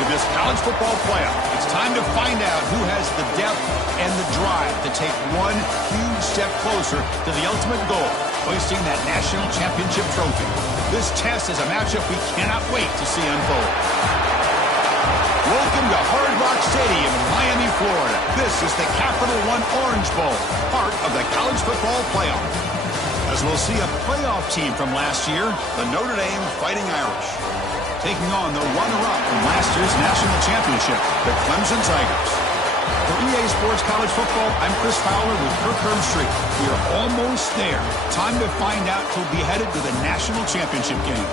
of this college football playoff. It's time to find out who has the depth and the drive to take one huge step closer to the ultimate goal, hoisting that national championship trophy. This test is a matchup we cannot wait to see unfold. Welcome to Hard Rock Stadium in Miami, Florida. This is the Capital One Orange Bowl, part of the college football playoff. As we'll see a playoff team from last year, the Notre Dame Fighting Irish, taking on the runner-up from last year's national championship, the Clemson Tigers. For EA Sports College Football, I'm Chris Fowler with Kirk Herbstreit. We are almost there. Time to find out who'll be headed to the national championship game.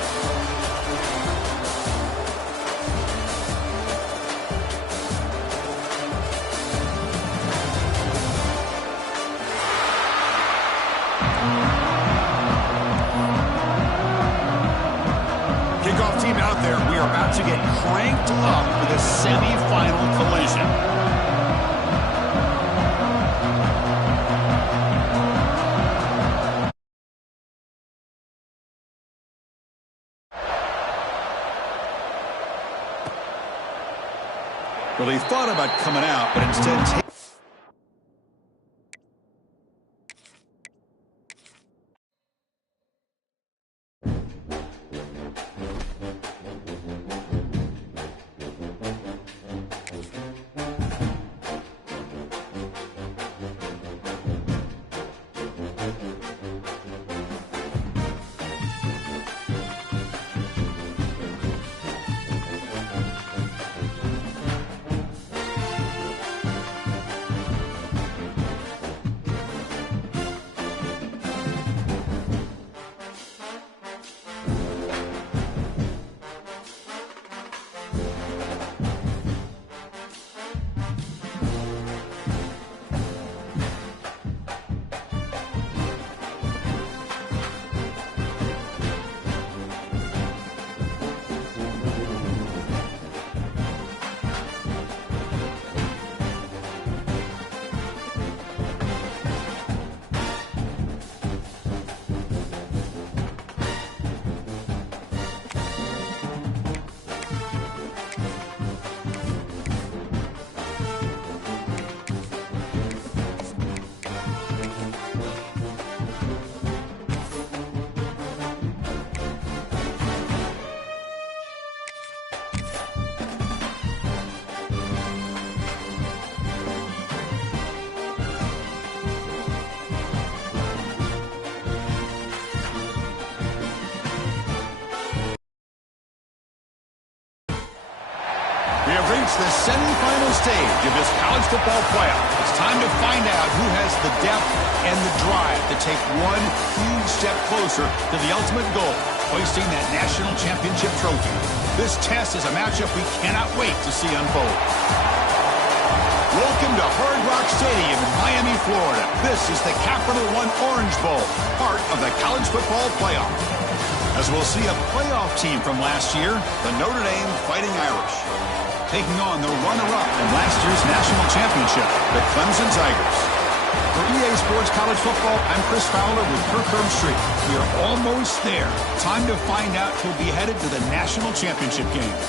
Kickoff team out there. We are about to get cranked up for the semifinal collision. Well, he thought about coming out, but instead we have reached the semifinal stage of this college football playoff. It's time to find out who has the depth and the drive to take one huge step closer to the ultimate goal, hoisting that national championship trophy. This test is a matchup we cannot wait to see unfold. Welcome to Hard Rock Stadium in Miami, Florida. This is the Capital One Orange Bowl, part of the college football playoff. As we'll see a playoff team from last year, the Notre Dame Fighting Irish, taking on the runner-up from last year's national championship, the Clemson Tigers. For EA Sports College Football, I'm Chris Fowler with Kirk Herbstreit. We are almost there. Time to find out who'll be headed to the national championship game.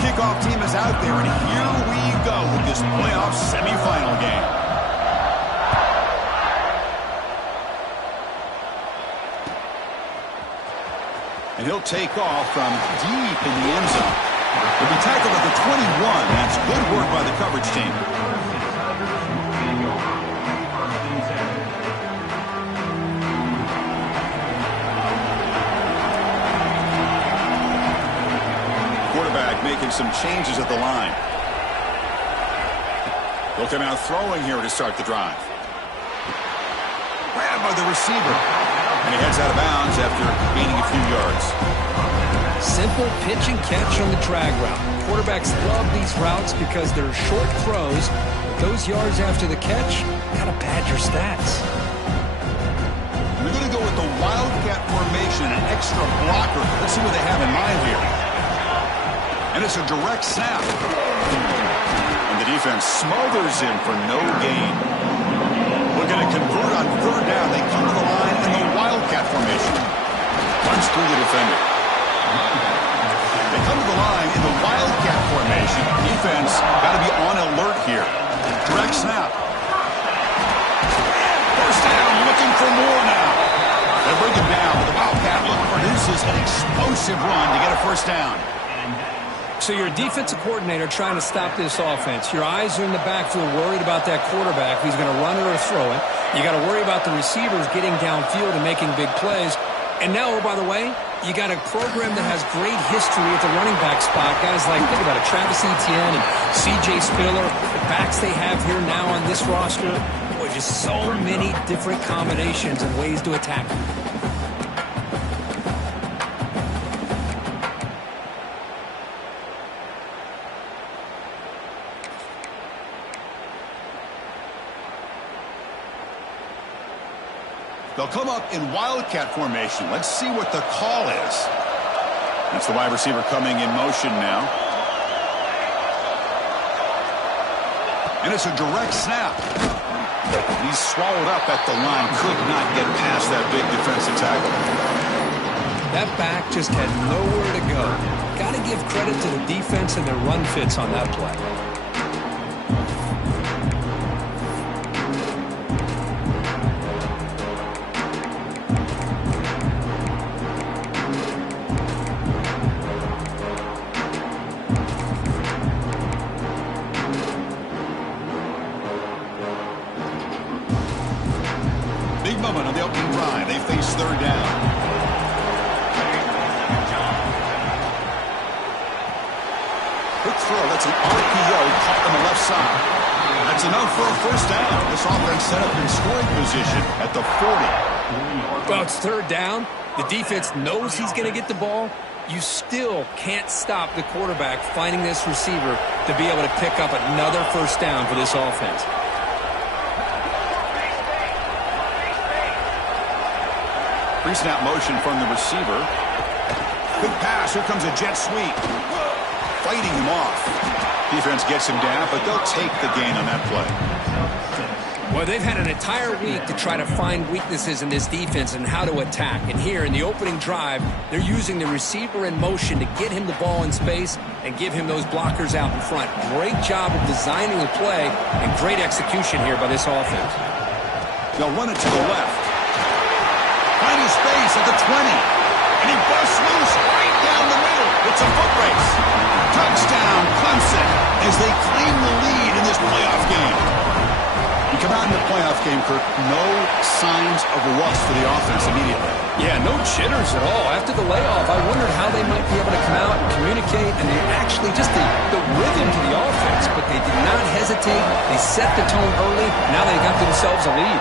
Kickoff team is out there, and here we go with this playoff semifinal game. And he'll take off from deep in the end zone. He'll be tackled at the 21. That's good work by the coverage team. Making some changes at the line. They'll come out throwing here to start the drive. Grabbed by the receiver. And he heads out of bounds after gaining a few yards. Simple pitch and catch on the drag route. Quarterbacks love these routes because they're short throws. But those yards after the catch gotta pad your stats. We're going to go with the Wildcat formation, an extra blocker. Let's see what they have in mind here. And it's a direct snap. And the defense smothers him for no gain. Looking to convert on third down. They come to the line in the Wildcat formation. Runs through the defender. They come to the line in the Wildcat formation. Defense got to be on alert here. Direct snap. First down, looking for more now. They bring it down. The Wildcat look produces an explosive run to get a first down. So you're a defensive coordinator trying to stop this offense. Your eyes are in the backfield worried about that quarterback who's going to run it or throw it. You got to worry about the receivers getting downfield and making big plays. And now, oh, by the way, you got a program that has great history at the running back spot. Guys like, think about it, Travis Etienne and C.J. Spiller, the backs they have here now on this roster. Boy, just so many different combinations and ways to attack them. They'll come up in Wildcat formation. Let's see what the call is. That's the wide receiver coming in motion now. And it's a direct snap. He's swallowed up at the line. Could not get past that big defensive tackle. That back just had nowhere to go. Got to give credit to the defense and their run fits on that play. Moment on the opening drive. They face third down. Quick throw. That's an RPO caught on the left side. That's enough for a first down. This offense set up in scoring position at the 40. Well, it's third down. The defense knows he's going to get the ball. You still can't stop the quarterback finding this receiver to be able to pick up another first down for this offense. Pre-snap motion from the receiver. Quick pass. Here comes a jet sweep. Fighting him off. Defense gets him down, but they'll take the gain on that play. Well, they've had an entire week to try to find weaknesses in this defense and how to attack. And here in the opening drive, they're using the receiver in motion to get him the ball in space and give him those blockers out in front. Great job of designing the play and great execution here by this offense. They'll run it to the left. Finding space at the 20. And he busts loose right down the middle. It's a foot race. Touchdown, Clemson, as they claim the lead in this playoff game. You come out in the playoff game, Kirk, no signs of rust for the offense immediately. Yeah, no jitters at all. After the layoff, I wondered how they might be able to come out and communicate, and they actually just the rhythm to the offense, but they did not hesitate. They set the tone early. Now they got themselves a lead.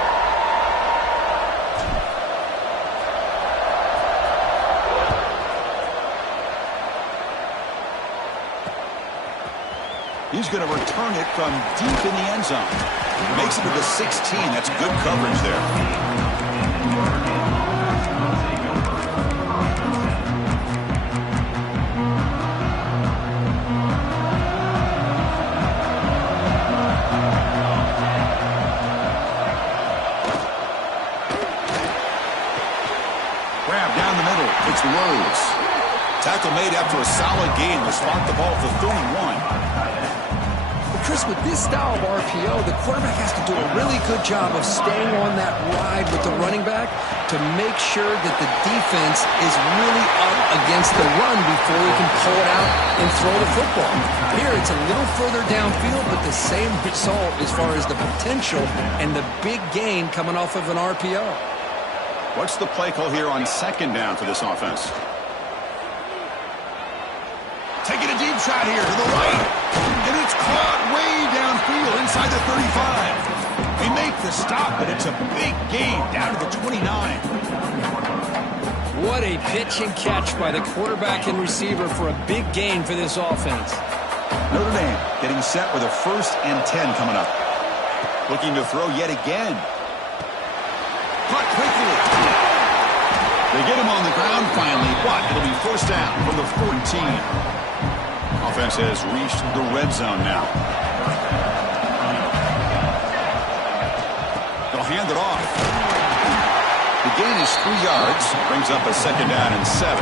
He's going to return it from deep in the end zone. Makes it to the 16. That's good coverage there. Grab down the middle. It's Rhodes. Tackle made after a solid gain to spot the ball for 31. Chris, with this style of RPO, the quarterback has to do a really good job of staying on that ride with the running back to make sure that the defense is really up against the run before he can pull it out and throw the football. Here, it's a little further downfield, but the same result as far as the potential and the big gain coming off of an RPO. What's the play call here on second down for this offense? Taking a deep shot here to the right. And it's caught way downfield inside the 35. They make the stop, but it's a big gain down to the 29. What a pitch and catch by the quarterback and receiver for a big gain for this offense. Notre Dame getting set with a 1st and 10 coming up. Looking to throw yet again. Caught quickly. They get him on the ground finally, but it'll be first down from the 14. offense has reached the red zone now. They'll hand it off. The gain is 3 yards. Brings up a 2nd down and 7.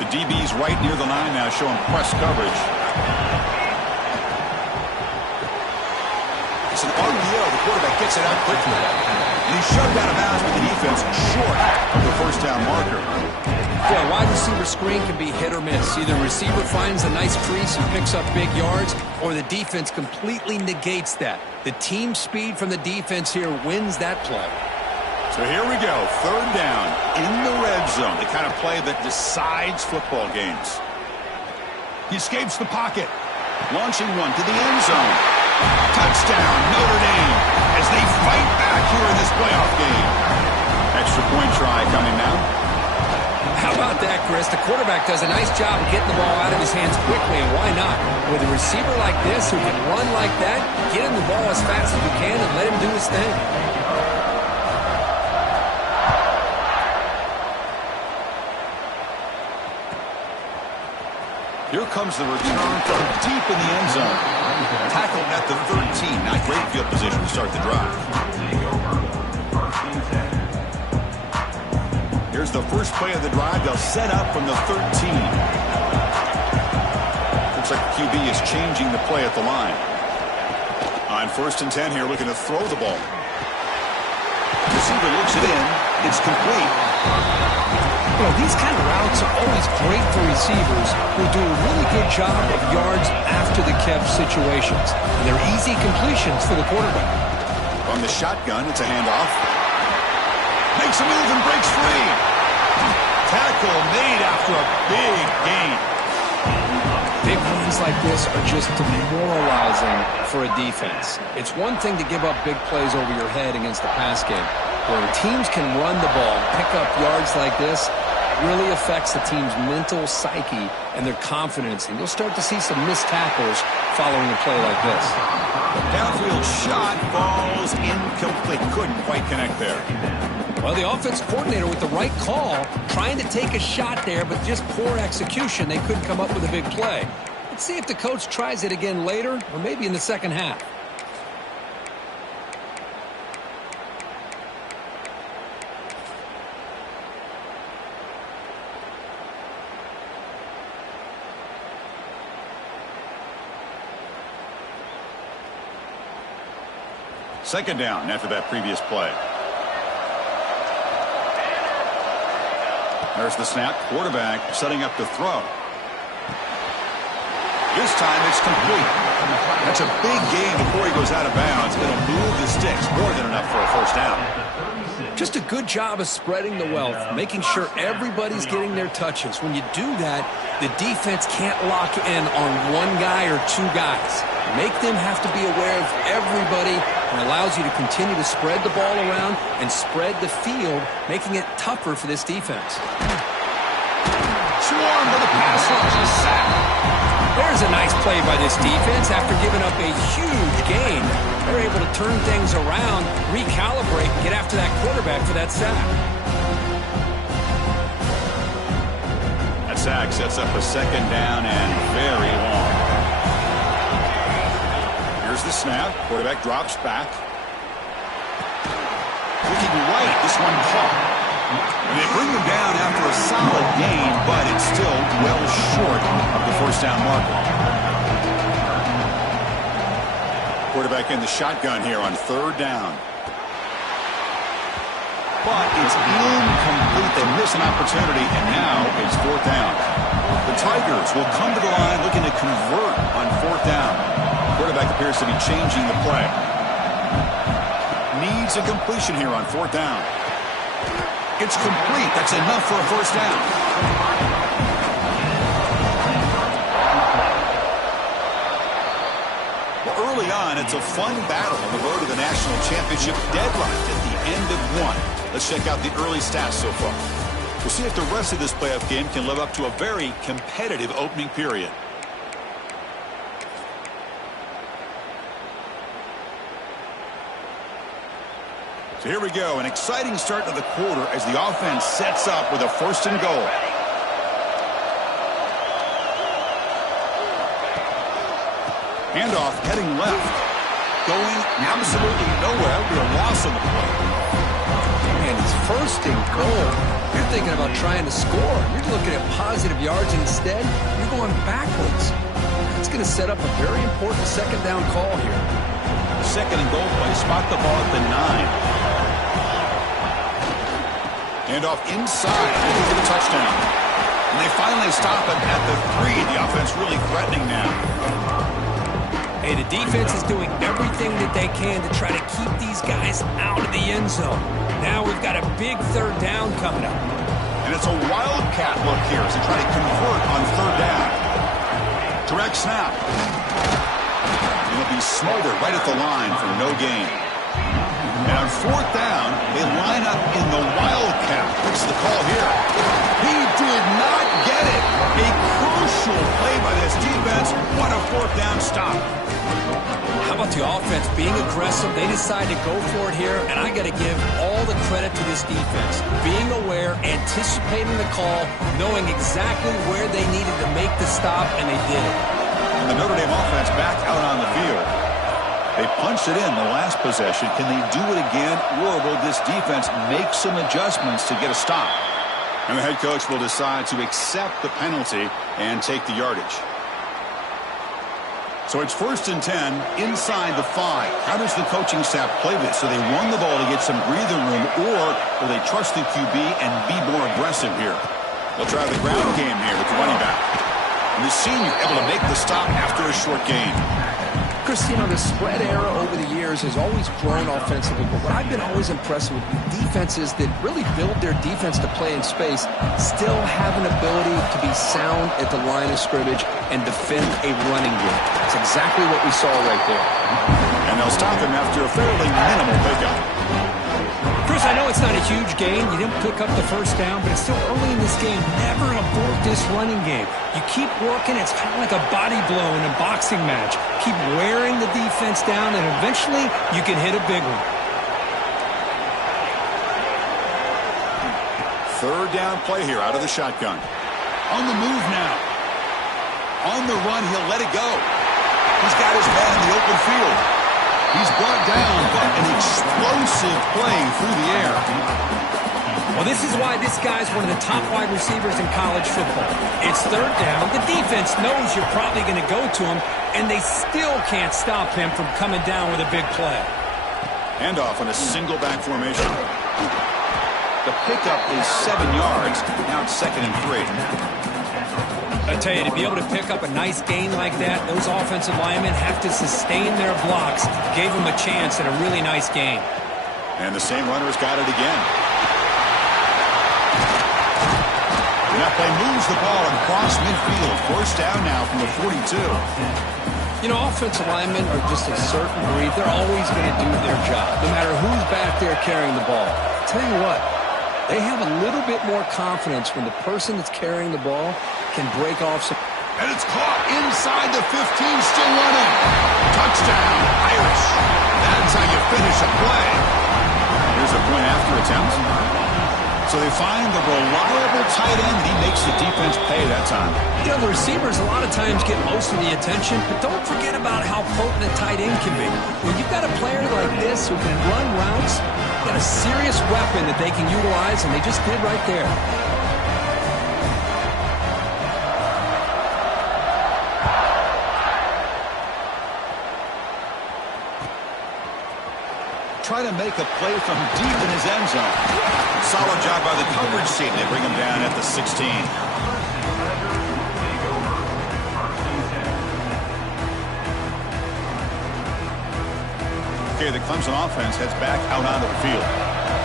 The DB's right near the line now, showing press coverage. It's an RPO. The quarterback gets it out quickly. And he's shoved out of bounds with the defense short of the first down marker. Yeah, wide receiver screen can be hit or miss. Either receiver finds a nice crease and picks up big yards, or the defense completely negates that. The team speed from the defense here wins that play. So here we go, 3rd down in the red zone, the kind of play that decides football games. He escapes the pocket, launching one to the end zone. Touchdown, Notre Dame, as they fight back here in this playoff game. Extra point try coming now. How about that, Chris? The quarterback does a nice job of getting the ball out of his hands quickly, and why not? With a receiver like this who can run like that, get him the ball as fast as you can and let him do his thing. Here comes the return from deep in the end zone. Tackled at the 13. Not great field position to start the drive. Here's the first play of the drive. They'll set up from the 13. Looks like the QB is changing the play at the line. On 1st and 10 here, looking to throw the ball. Receiver looks it in. It's complete. You know, these kind of routes are always great for receivers who do a really good job of yards after the catch situations. And they're easy completions for the quarterback. From the shotgun, it's a handoff. Makes a move and breaks free. Tackle made after a big gain. Big runs like this are just demoralizing for a defense. It's one thing to give up big plays over your head against the pass game. Where teams can run the ball, pick up yards like this, really affects the team's mental psyche and their confidence. And you'll start to see some missed tackles following a play like this. Downfield shot falls incomplete. Couldn't quite connect there. Well, the offense coordinator with the right call, trying to take a shot there, but just poor execution. They couldn't come up with a big play. Let's see if the coach tries it again later, or maybe in the second half. Second down after that previous play. There's the snap. Quarterback setting up the throw. This time it's complete. That's a big gain before he goes out of bounds. It'll move the sticks. More than enough for a first down. Just a good job of spreading the wealth, making sure everybody's getting their touches. When you do that, the defense can't lock in on one guy or two guys. Make them have to be aware of everybody, and allows you to continue to spread the ball around and spread the field, making it tougher for this defense. Swarm to the pass rush, a sack. There's a nice play by this defense. After giving up a huge gain, they're able to turn things around, recalibrate, and get after that quarterback for that sack. That sack sets up a second down and very long. Here's the snap. Quarterback drops back. Looking right. This one caught. And they bring him down after a solid gain, but it's still well short of the first down marker. Quarterback in the shotgun here on 3rd down. But it's incomplete. They miss an opportunity, and now it's 4th down. The Tigers will come to the line looking to convert on 4th down. Quarterback appears to be changing the play. Needs a completion here on 4th down. It's complete. That's enough for a first down. Well, early on, it's a fun battle on the road to the national championship deadline at the end of one. Let's check out the early stats so far. We'll see if the rest of this playoff game can live up to a very competitive opening period. So here we go, an exciting start to the quarter as the offense sets up with a 1st and goal. Handoff heading left. Going absolutely nowhere. It'll be a loss on the play. And it's 1st and goal. You're thinking about trying to score. You're looking at positive yards, and instead, you're going backwards. That's going to set up a very important 2nd down call here. 2nd and goal play. Spot the ball at the 9. Handoff inside. Looking for the touchdown. And they finally stop it at the 3. The offense really threatening now. Hey, the defense is doing everything that they can to try to keep these guys out of the end zone. Now we've got a big 3rd down coming up. And it's a wildcat look here as they try to convert on 3rd down. Direct snap. It'll be smothered right at the line for no gain. And on 4th down, they line up in the wildcat. What's the call here? He did not get it. A crucial play by this defense. What a 4th down stop. How about the offense being aggressive? They decide to go for it here, and I got to give all the credit to this defense. Being aware, anticipating the call, knowing exactly where they needed to make the stop, and they did it. And the Notre Dame offense back out on the field. They punched it in the last possession. Can they do it again, or will this defense make some adjustments to get a stop? And the head coach will decide to accept the penalty and take the yardage. So it's 1st and 10 inside the 5. How does the coaching staff play this? So they run the ball to get some breathing room, or will they trust the QB and be more aggressive here? They'll try the ground game here with the running back. And the senior able to make the stop after a short gain. Chris, you know, the spread era over the years has always grown offensively, but what I've been always impressed with defenses that really build their defense to play in space still have an ability to be sound at the line of scrimmage and defend a running game. That's exactly what we saw right there. And they'll stop him after a fairly minimal pickup. Chris, I know it's not a huge gain. You didn't pick up the 1st down, but it's still early in this game. Never abort this running game. You keep working. It's kind of like a body blow in a boxing match. Keep wearing the defense down, and eventually you can hit a big one. 3rd down play here out of the shotgun. On the move now. On the run, he'll let it go. He's got his man in the open field. He's brought down, but an explosive play through the air. Well, this is why this guy's one of the top wide receivers in college football. It's 3rd down. The defense knows you're probably going to go to him, and they still can't stop him from coming down with a big play. Handoff on a single back formation. The pickup is 7 yards. Now it's 2nd and 3. I tell you, to be able to pick up a nice gain like that, those offensive linemen have to sustain their blocks. Gave them a chance at a really nice gain. And the same runner's got it again. And that play moves the ball across midfield. 1st down now from the 42. You know, offensive linemen are just a certain breed. They're always going to do their job, no matter who's back there carrying the ball. I'll tell you what, they have a little bit more confidence when the person that's carrying the ball can break off some. And it's caught inside the 15, still running. Touchdown, Irish. That's how you finish a play. Here's a point after attempt. So they find the reliable tight end. He makes the defense pay that time. You know, the receivers a lot of times get most of the attention, but don't forget about how potent a tight end can be. When you've got a player like this who can run routes, you've got a serious weapon that they can utilize, and they just did right there. Trying to make a play from deep in his end zone. Solid job by the coverage team. They bring him down at the 16. Okay, the Clemson offense heads back out onto the field.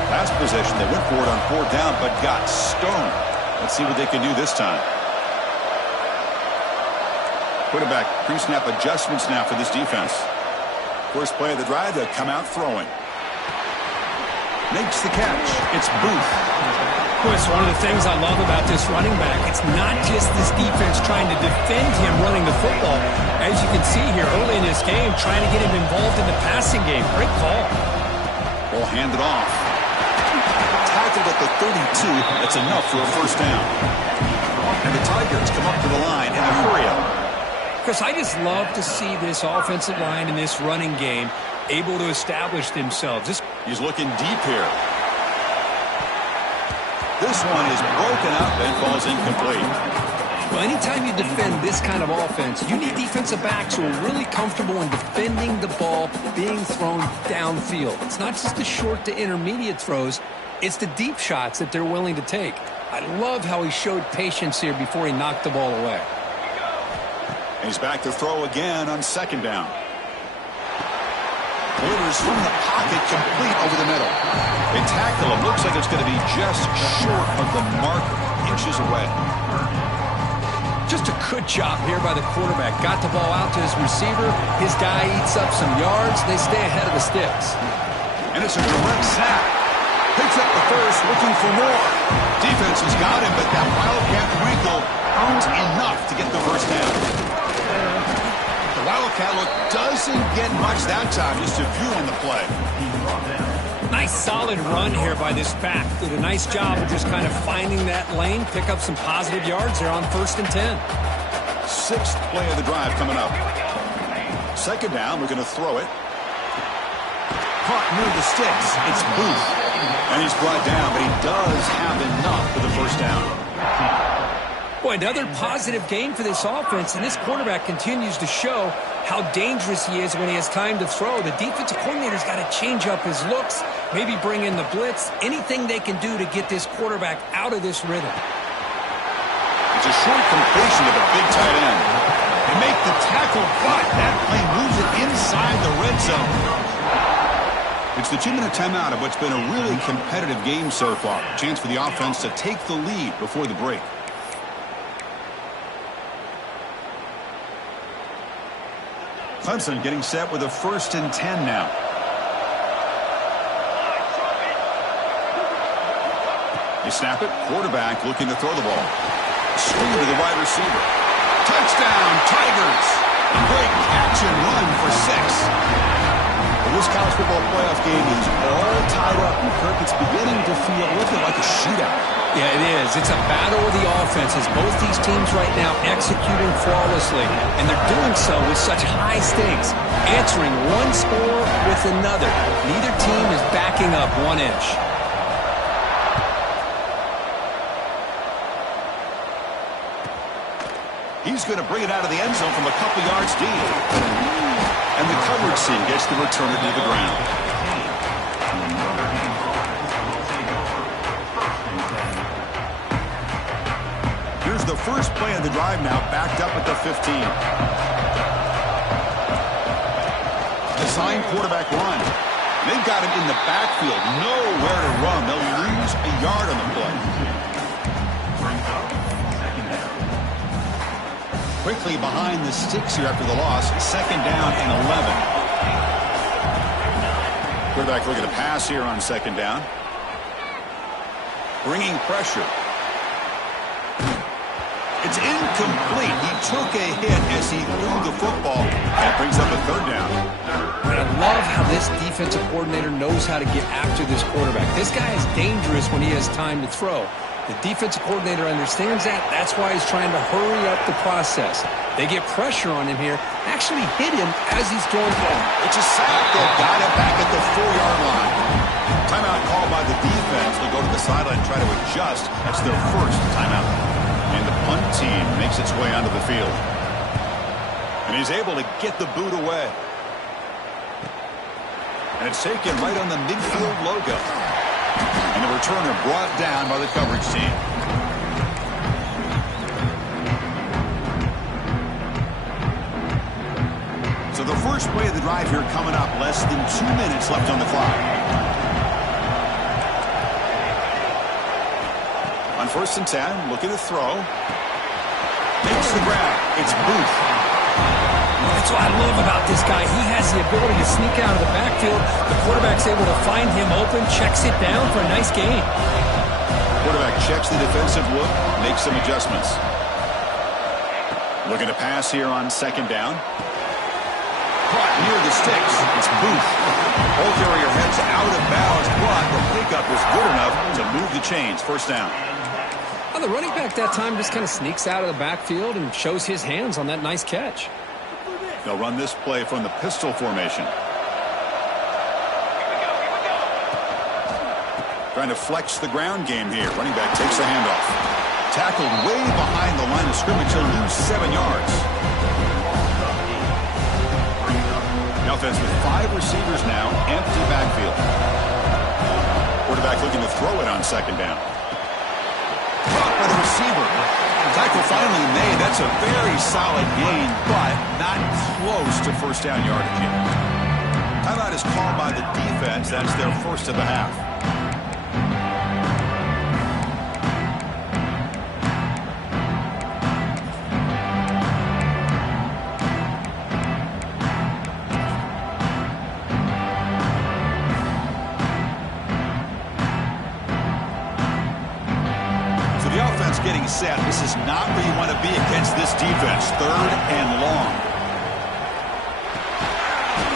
Last possession, they went for it on 4th down, but got stoned. Let's see what they can do this time. Quarterback pre-snap adjustments now for this defense. First play of the drive, they'll come out throwing. Makes the catch. It's Booth. Chris, one of the things I love about this running back, it's not just this defense trying to defend him running the football. As you can see here early in this game, trying to get him involved in the passing game. Great call. Will hand it off. Tackled at the 32. That's enough for a first down. And the Tigers come up to the line in a hurry-up. Chris, I just love to see this offensive line in this running game able to establish themselves. He's looking deep here. This one is broken up and falls incomplete. Well, anytime you defend this kind of offense, you need defensive backs who are really comfortable in defending the ball being thrown downfield. It's not just the short to intermediate throws, it's the deep shots that they're willing to take. I love how he showed patience here before he knocked the ball away. He's back to throw again on second down. Delivers from the pocket, complete over the middle. They tackle him. Looks like it's going to be just short of the mark, inches away. Just a good job here by the quarterback. Got the ball out to his receiver. His guy eats up some yards. They stay ahead of the sticks. And it's a direct sack. Picks up the first, looking for more. Defense has got him, but that Wildcat wrinkle earns enough to get the first down. The Wildcat look doesn't get much that time. Just a few on the play. Nice solid run here by this back. Did a nice job of just kind of finding that lane, pick up some positive yards there on 1st and 10. Sixth play of the drive coming up. Second down, we're going to throw it. Caught near the sticks. It's Booth. And he's brought down, but he does have enough for the first down. Boy, another positive game for this offense, and this quarterback continues to show how dangerous he is when he has time to throw. The defensive coordinator's got to change up his looks, maybe bring in the blitz, anything they can do to get this quarterback out of this rhythm. It's a short completion to the big tight end. They make the tackle, but that play moves it inside the red zone. It's the 2-minute timeout of what's been a really competitive game so far. Chance for the offense to take the lead before the break. Clemson getting set with a 1st and 10 now. They snap it. Quarterback looking to throw the ball. Swing to the wide receiver. Touchdown, Tigers! A great catch and run for 6. Well, this college football playoff game is all tied up, and Kirk, it's beginning to feel a little bit like a shootout. Yeah, it is. It's a battle of the offenses. Both these teams right now executing flawlessly, and they're doing so with such high stakes, answering one score with another. Neither team is backing up 1 inch. He's going to bring it out of the end zone from a couple yards deep. And the coverage team gets the returner to the ground. Here's the first play of the drive now, backed up at the 15. Design quarterback run. They've got him in the backfield, nowhere to run. They'll lose a yard on the play. Quickly behind the sticks here after the loss. 2nd down and 11. Quarterback looking to pass here on 2nd down. Bringing pressure. It's incomplete. He took a hit as he threw the football. That brings up a 3rd down. And I love how this defensive coordinator knows how to get after this quarterback. This guy is dangerous when he has time to throw. The defensive coordinator understands that. That's why he's trying to hurry up the process. They get pressure on him here, actually hit him as he's throwing the ball. It's a sack. They've got it back at the 4-yard line. Timeout called by the defense. They'll go to the sideline and try to adjust. That's their first timeout. And the punt team makes its way onto the field. And he's able to get the boot away. And it's taken right on the midfield logo. And the returner brought down by the coverage team. So the first play of the drive here coming up. Less than 2 minutes left on the clock. On 1st and 10, looking to throw. Makes the grab. It's Booth. That's what I love about this guy. He has the ability to sneak out of the backfield. The quarterback's able to find him open, checks it down for a nice gain. Quarterback checks the defensive look, makes some adjustments. Looking to pass here on 2nd down. caught near the sticks. It's Booth. Ball carrier heads out of bounds, but the pickup was good enough to move the chains. First down. Well, the running back that time just kind of sneaks out of the backfield and shows his hands on that nice catch. They'll run this play from the pistol formation. Trying to flex the ground game here. Running back takes the handoff. Tackled way behind the line of scrimmage. He'll lose 7 yards. The offense with 5 receivers now. Empty backfield. Quarterback looking to throw it on second down. Caught by the receiver. Tackle finally made. That's a very solid gain, but not close to first down yardage yet. Timeout is called by the defense. That's their first of the half. Getting set. This is not where you want to be against this defense. 3rd and long.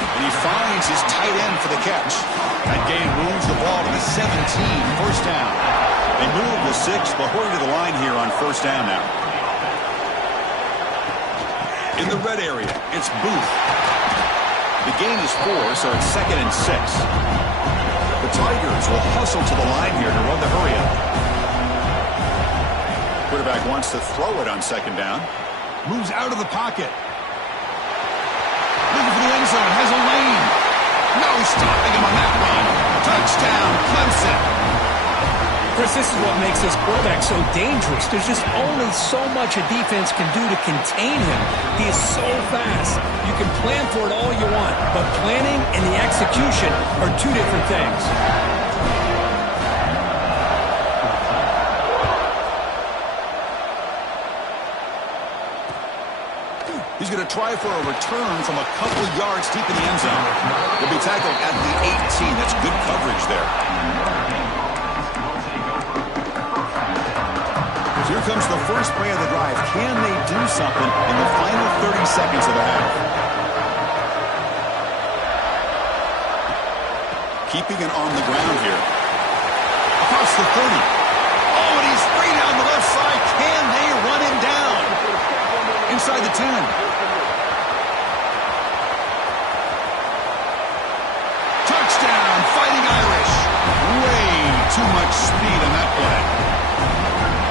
And he finds his tight end for the catch. That gain moves the ball to the 17. First down. They move the 6, but hurry to the line here on first down now. In the red area, it's Booth. The gain is 4, so it's 2nd and 6. The Tigers will hustle to the line here to run the hurry up. Quarterback wants to throw it on second down. Moves out of the pocket. Looking for the end zone. Has a lane. No stopping him on that run. Touchdown, Clemson. Chris, this is what makes this quarterback so dangerous. There's just only so much a defense can do to contain him. He is so fast. You can plan for it all you want, but planning and the execution are 2 different things. He's going to try for a return from a couple yards deep in the end zone. He'll be tackled at the 18. That's good coverage there. So here comes the first play of the drive. Can they do something in the final 30 seconds of the half? Keeping it on the ground here. Across the 30. Oh, and he's free down the left side. Can they run him down? Inside the 10. Touchdown, Fighting Irish. Way too much speed on that play.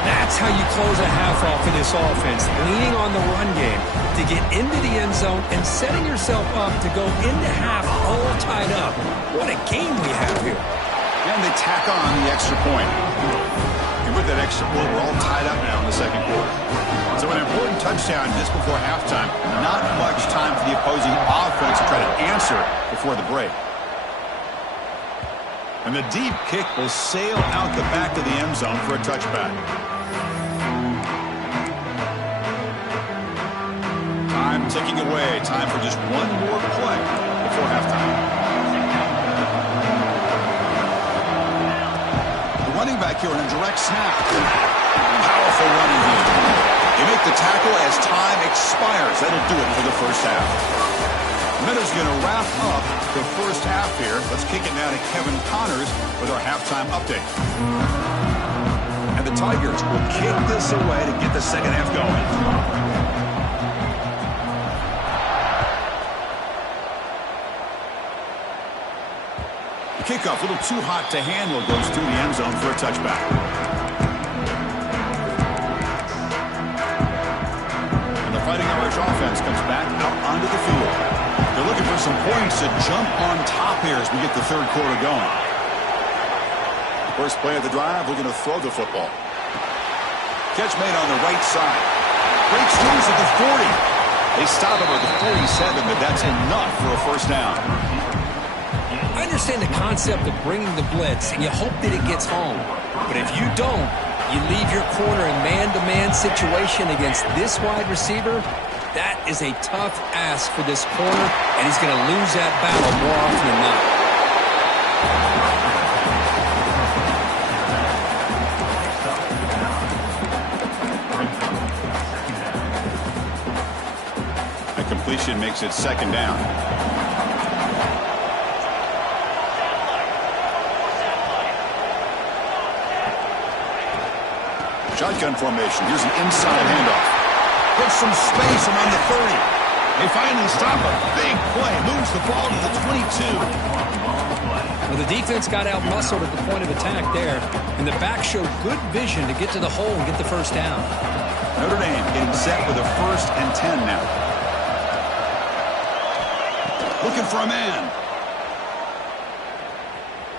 That's how you close a half off in this offense, leaning on the run game to get into the end zone and setting yourself up to go into half all tied up. What a game we have here. And they tack on the extra point. And with that extra point, we're all tied up now in the second quarter. So an important touchdown just before halftime. Not much time for the opposing offense to try to answer before the break. And the deep kick will sail out the back of the end zone for a touchback. Time ticking away. Time for just one more play before halftime. The running back here on a direct snap. Powerful running here. They make the tackle as time expires. That'll do it for the first half. Miller's going to wrap up the first half here. Let's kick it now to Kevin Connors with our halftime update. And the Tigers will kick this away to get the second half going. The kickoff, a little too hot to handle, goes through the end zone for a touchback. And the Fighting Irish offense comes back out onto the field. They're looking for some points to jump on top here as we get the third quarter going. First play of the drive, we're going to throw the football. Catch made on the right side. Breaks loose at the 40. They stop him at the 47, but that's enough for a first down. I understand the concept of bringing the blitz, and you hope that it gets home. But if you don't, you leave your corner in man-to-man situation against this wide receiver. That is a tough ask for this corner, and he's going to lose that battle more often than not. completion makes it second down. Shotgun formation. Here's an inside handoff. Puts some space around the 30. They finally stop a big play. Moves the ball to the 22. Well, the defense got out-muscled at the point of attack there, and the back showed good vision to get to the hole and get the first down. Notre Dame getting set with a 1st and 10 now. Looking for a man.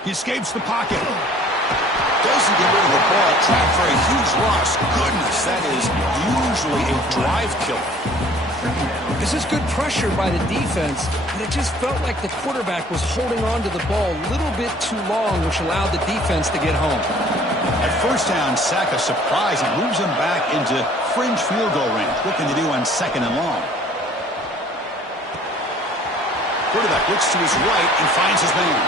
He escapes the pocket. Doesn't get rid of the ball. Trapped for a huge loss. Goodness, that is usually a drive killer. This is good pressure by the defense, but it just felt like the quarterback was holding on to the ball a little bit too long, which allowed the defense to get home. At first down, sack a surprise and moves him back into fringe field goal range. Looking to do on 2nd and long. Quarterback looks to his right and finds his man.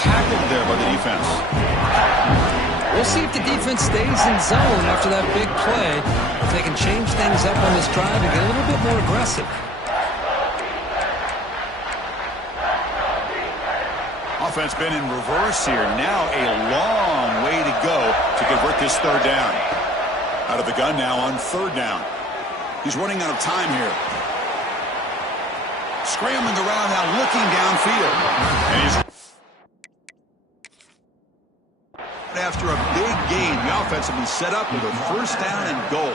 Tackled there by the defense. We'll see if the defense stays in zone after that big play. If they can change things up on this drive and get a little bit more aggressive. Offense been in reverse here. Now a long way to go to convert this 3rd down. Out of the gun now on 3rd down. He's running out of time here. Scrambling around now, looking downfield. And he's after a big gain. The offense will be set up with a 1st down and goal.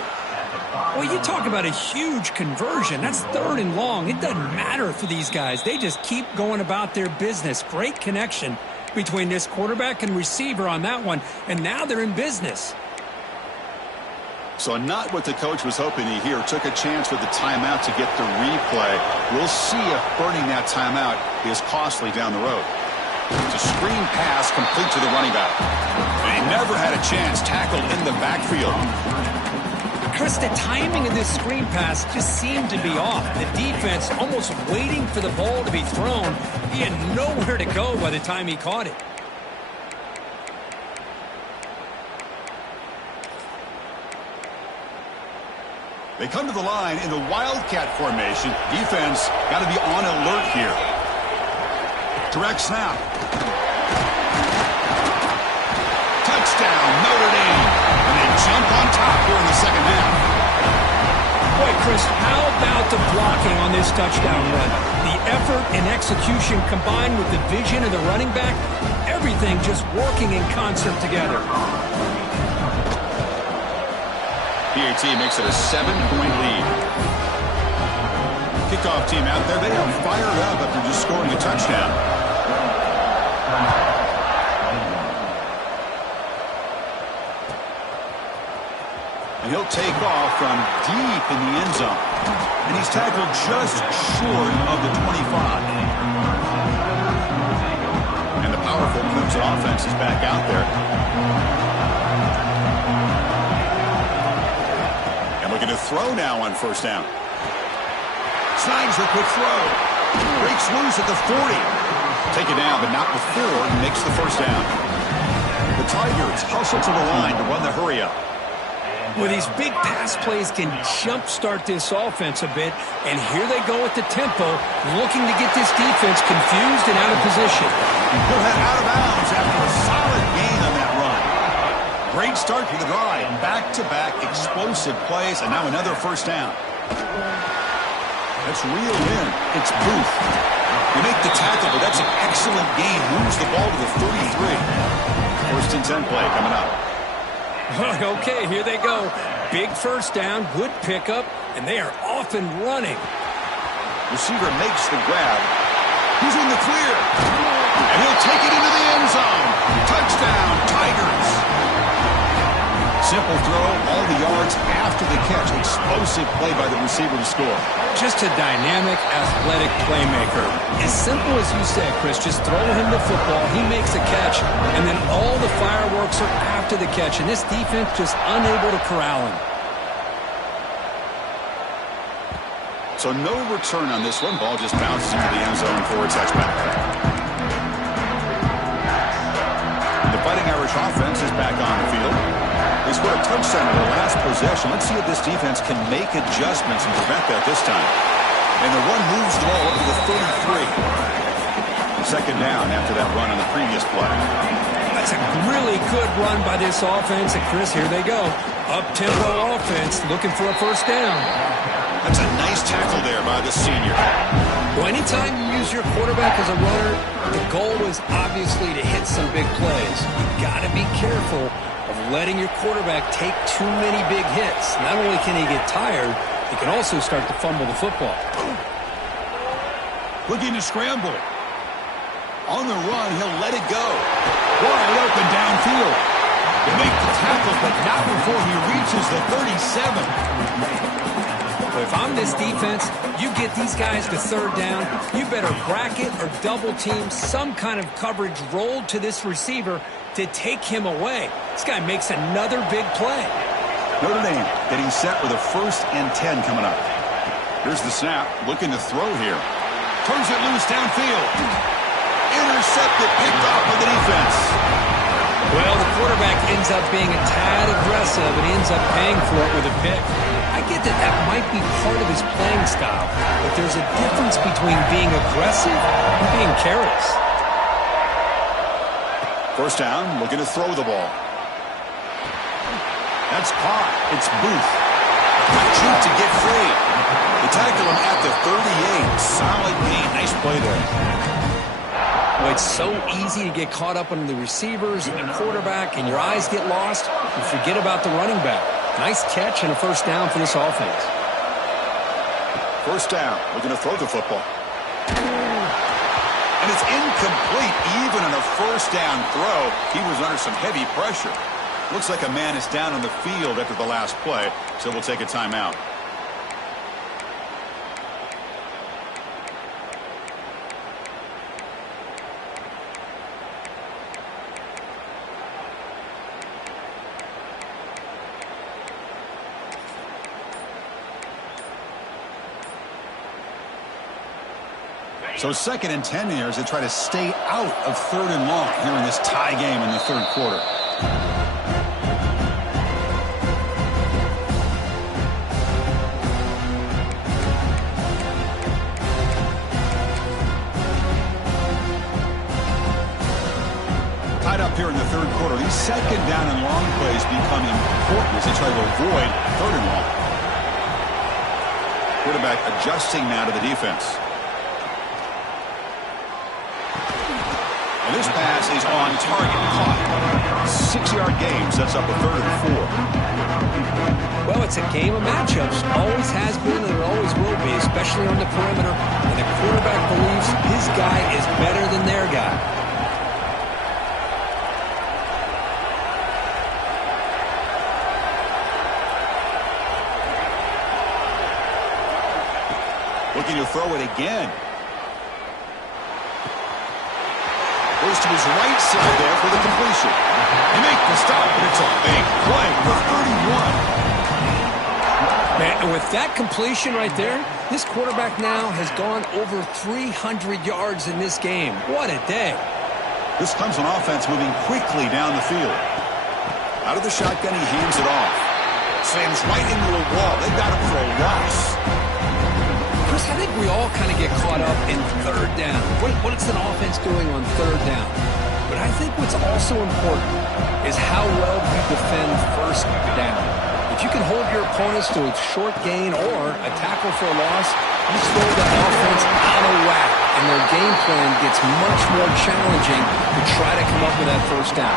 Well, you talk about a huge conversion. That's 3rd and long. It doesn't matter for these guys. They just keep going about their business. Great connection between this quarterback and receiver on that one, and now they're in business. So not what the coach was hoping to hear. Took a chance with the timeout to get the replay. We'll see if burning that timeout is costly down the road. It's a screen pass complete to the running back. And he never had a chance. Tackled in the backfield. Chris, the timing of this screen pass just seemed to be off. The defense almost waiting for the ball to be thrown. He had nowhere to go by the time he caught it. They come to the line in the Wildcat formation. Defense got to be on alert here. Direct snap. Touchdown, Notre Dame. And they jump on top here in the 2nd half. Boy, Chris, how about the blocking on this touchdown run? The effort and execution combined with the vision of the running back, everything just working in concert together. PAT makes it a 7-point lead. Kickoff team out there. They are fired up after just scoring a touchdown. And he'll take off from deep in the end zone. And he's tackled just short of the 25. And the powerful Clemson offense is back out there. Looking to throw now on 1st down. Snags the quick throw. Breaks loose at the 40. Take it down, but not before he makes the 1st down. The Tigers hustle to the line to run the hurry up. Well, these big pass plays can jumpstart this offense a bit, and here they go at the tempo, looking to get this defense confused and out of position. He'll head out of bounds after a solid gain on that run. Great start to the drive. Back-to-back explosive plays, and now another 1st down. That's reeled in. It's Booth. You make the tackle, but that's an excellent gain. Moves the ball to the 33. 1st and 10 play coming up. Okay, here they go. Big 1st down, good pickup, and they are off and running. Receiver makes the grab. He's in the clear. And he'll take it into the end zone. Touchdown, Tigers. Simple throw, all the yards after the catch. Explosive play by the receiver to score. Just a dynamic, athletic playmaker. As simple as you said, Chris, just throw him the football, he makes a catch, and then all the fireworks are after the catch. And this defense just unable to corral him. So no return on this one. Ball just bounces into the end zone for a touchback. The Fighting Irish offense is back on the field. They scored a touchdown in their last possession. Let's see if this defense can make adjustments and prevent that this time. And the run moves the ball up to the 33. Second down after that run on the previous play. That's a really good run by this offense. And, Chris, here they go. Up-tempo offense looking for a first down. That's a nice tackle there by the senior. Well, anytime you use your quarterback as a runner, the goal is obviously to hit some big plays. You've got to be careful of letting your quarterback take too many big hits. Not only can he get tired, he can also start to fumble the football. Looking to scramble. On the run, he'll let it go. Wide open downfield. They make the tackle, but not before he reaches the 37. If I'm this defense, you get these guys to third down, you better bracket or double team some kind of coverage rolled to this receiver to take him away. This guy makes another big play. Notre Dame getting set with a 1st and 10 coming up. Here's the snap, looking to throw here. Turns it loose downfield. Intercepted, picked off by the defense. Well, the quarterback ends up being a tad aggressive, and he ends up paying for it with a pick. I get that that might be part of his playing style, but there's a difference between being aggressive and being careless. First down, looking to throw the ball. That's caught. It's Booth. Cheap to get free. They tackle him at the 38. Solid gain. Nice play there. Well, it's so easy to get caught up on the receivers and the quarterback, and your eyes get lost. You forget about the running back. Nice catch and a first down for this offense. First down. Looking to throw the football. And it's incomplete. Even on a first down throw, he was under some heavy pressure. Looks like a man is down on the field after the last play, so we'll take a timeout. So 2nd and 10 here as they try to stay out of 3rd and long here in this tie game in the 3rd quarter. Tied up here in the 3rd quarter. These 2nd down and long plays become important as they try to avoid 3rd and long. Quarterback adjusting now to the defense. And this pass is on target, caught. 6-yard gain sets up a 3rd and 4. Well, it's a game of matchups. Always has been and it always will be, especially on the perimeter. And the quarterback believes his guy is better than their guy. Looking to throw it again. Goes to his right side there for the completion. They make the stop, but it's a big play for 31. Man, and with that completion right there, this quarterback now has gone over 300 yards in this game. What a day. This comes on offense moving quickly down the field. Out of the shotgun, he hands it off. Slams right into a wall. They got him for a loss. Chris, I think we all kind of get caught up in 3rd down. What is an offense doing on 3rd down? But I think what's also important is how well you defend 1st down. If you can hold your opponents to a short gain or a tackle for a loss, you throw that offense out of whack, and their game plan gets much more challenging to try to come up with that 1st down.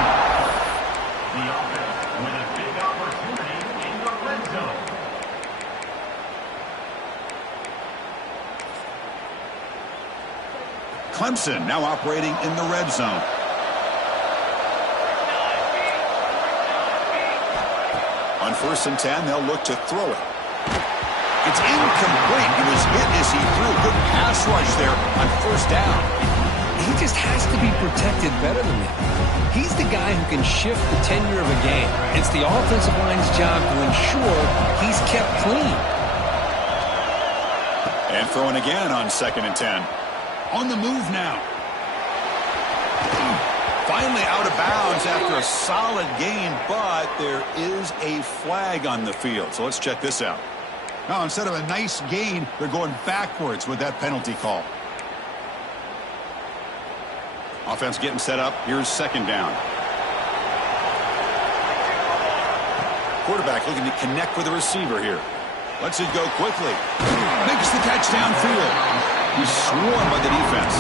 The offense with a big opportunity in the red zone. Clemson now operating in the red zone. On 1st and 10, they'll look to throw it. It's incomplete. He was hit as he threw. Good pass rush there on 1st down. He just has to be protected better than that. He's the guy who can shift the tenure of a game. It's the offensive line's job to ensure he's kept clean. And throwing again on 2nd and 10. On the move now. Finally out of bounds after a solid gain, but there is a flag on the field. So let's check this out. Now, instead of a nice gain, they're going backwards with that penalty call. Offense getting set up. Here's second down. Quarterback looking to connect with the receiver here. Lets it go quickly. Makes the catch downfield. He's swarmed by the defense.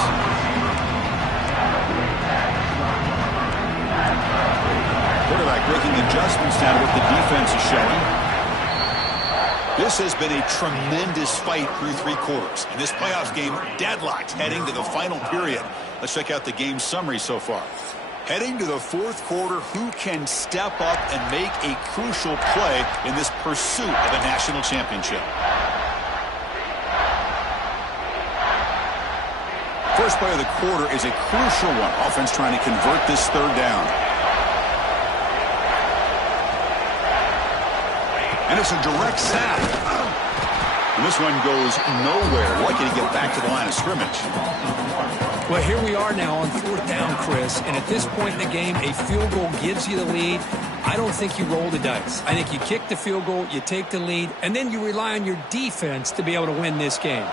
Quarterback making adjustments now to what the defense is showing. This has been a tremendous fight through 3 quarters. In this playoffs game, deadlocked heading to the final period. Let's check out the game summary so far. Heading to the 4th quarter, who can step up and make a crucial play in this pursuit of a national championship? First play of the quarter is a crucial one. Offense trying to convert this 3rd down. And it's a direct sack. And this one goes nowhere. Lucky to get back to the line of scrimmage. Well, here we are now on 4th down, Chris. And at this point in the game, a field goal gives you the lead. I don't think you roll the dice. I think you kick the field goal, you take the lead, and then you rely on your defense to be able to win this game.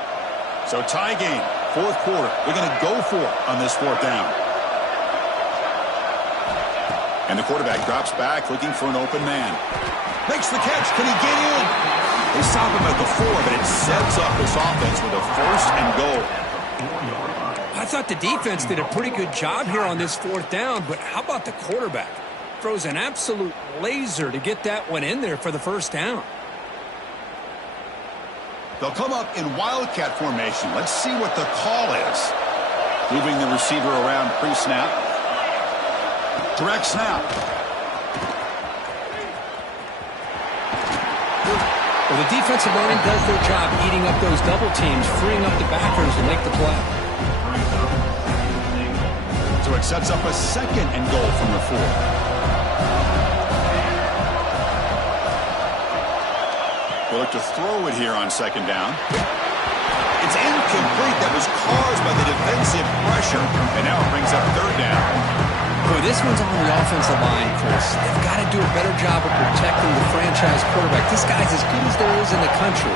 So tie game, 4th quarter. They're going to go for it on this 4th down. And the quarterback drops back looking for an open man. Makes the catch. Can he get in? They stop him at the 4, but it sets up this offense with a 1st and goal. I thought the defense did a pretty good job here on this 4th down, but how about the quarterback? Throws an absolute laser to get that one in there for the 1st down. They'll come up in wildcat formation. Let's see what the call is. Moving the receiver around pre-snap. Direct snap. Well, the defensive line does their job eating up those double teams, freeing up the backers to make the play. So it sets up a 2nd and goal from the 4. They look to throw it here on 2nd down. It's incomplete. That was caused by the defensive pressure. And now it brings up 3rd down. Boy, this one's on the offensive line, Chris. They've got to do a better job of protecting the franchise quarterback. This guy's as good as there is in the country,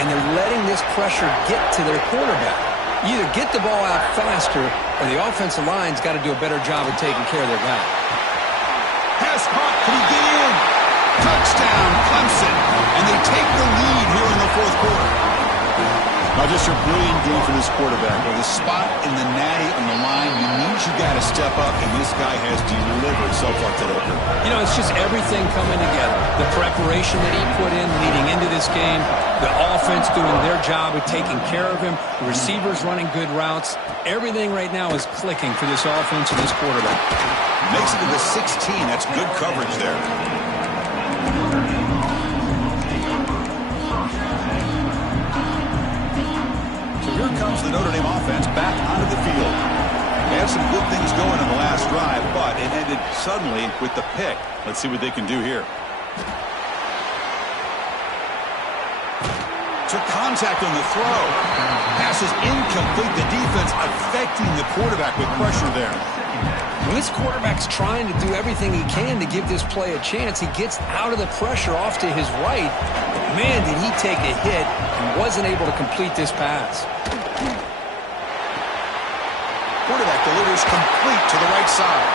and they're letting this pressure get to their quarterback. You either get the ball out faster, or the offensive line's got to do a better job of taking care of their guy. Pass caught. Can he get in? Touchdown, Clemson. And they take the lead here in the 4th quarter. Now just a brilliant game for this quarterback. With a spot in the natty on the line, you got to step up, and this guy has delivered so far today. You know, it's just everything coming together. The preparation that he put in leading into this game, the offense doing their job of taking care of him, the receivers running good routes. Everything right now is clicking for this offense and this quarterback. Makes it to the 16. That's good coverage there. Here comes the Notre Dame offense back onto the field. They had some good things going in the last drive, but it ended suddenly with the pick. Let's see what they can do here. Took contact on the throw. Pass is incomplete. The defense affecting the quarterback with pressure there. When this quarterback's trying to do everything he can to give this play a chance, he gets out of the pressure off to his right. Man, did he take a hit and wasn't able to complete this pass. Quarterback delivers complete to the right side.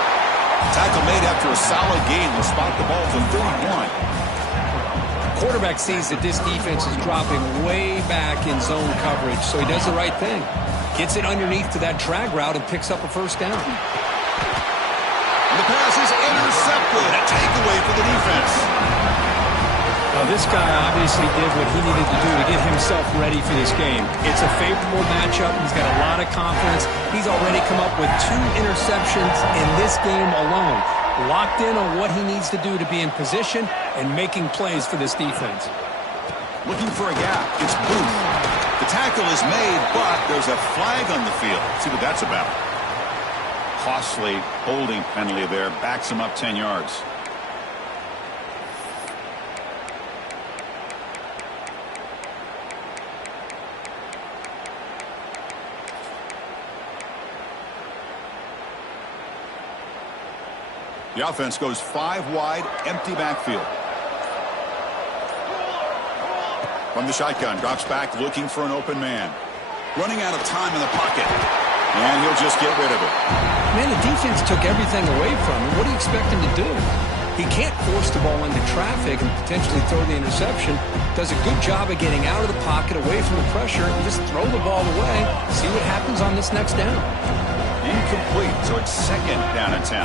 Tackle made after a solid gain. Will spot the ball to 31. Quarterback sees that this defense is dropping way back in zone coverage, so he does the right thing. Gets it underneath to that drag route and picks up a 1st down. And the pass is intercepted. A takeaway for the defense. Well, this guy obviously did what he needed to do to get himself ready for this game. It's a favorable matchup. He's got a lot of confidence. He's already come up with 2 interceptions in this game alone. Locked in on what he needs to do to be in position and making plays for this defense. Looking for a gap. It's Booth. The tackle is made, but there's a flag on the field. Let's see what that's about. Costly holding penalty there. Backs him up 10 yards. The offense goes 5 wide, empty backfield. From the shotgun, drops back looking for an open man. Running out of time in the pocket. And he'll just get rid of it. Man, the defense took everything away from him. What do you expect him to do? He can't force the ball into traffic and potentially throw the interception. Does a good job of getting out of the pocket, away from the pressure, and just throw the ball away. See what happens on this next down. Incomplete, so it's second down and 10.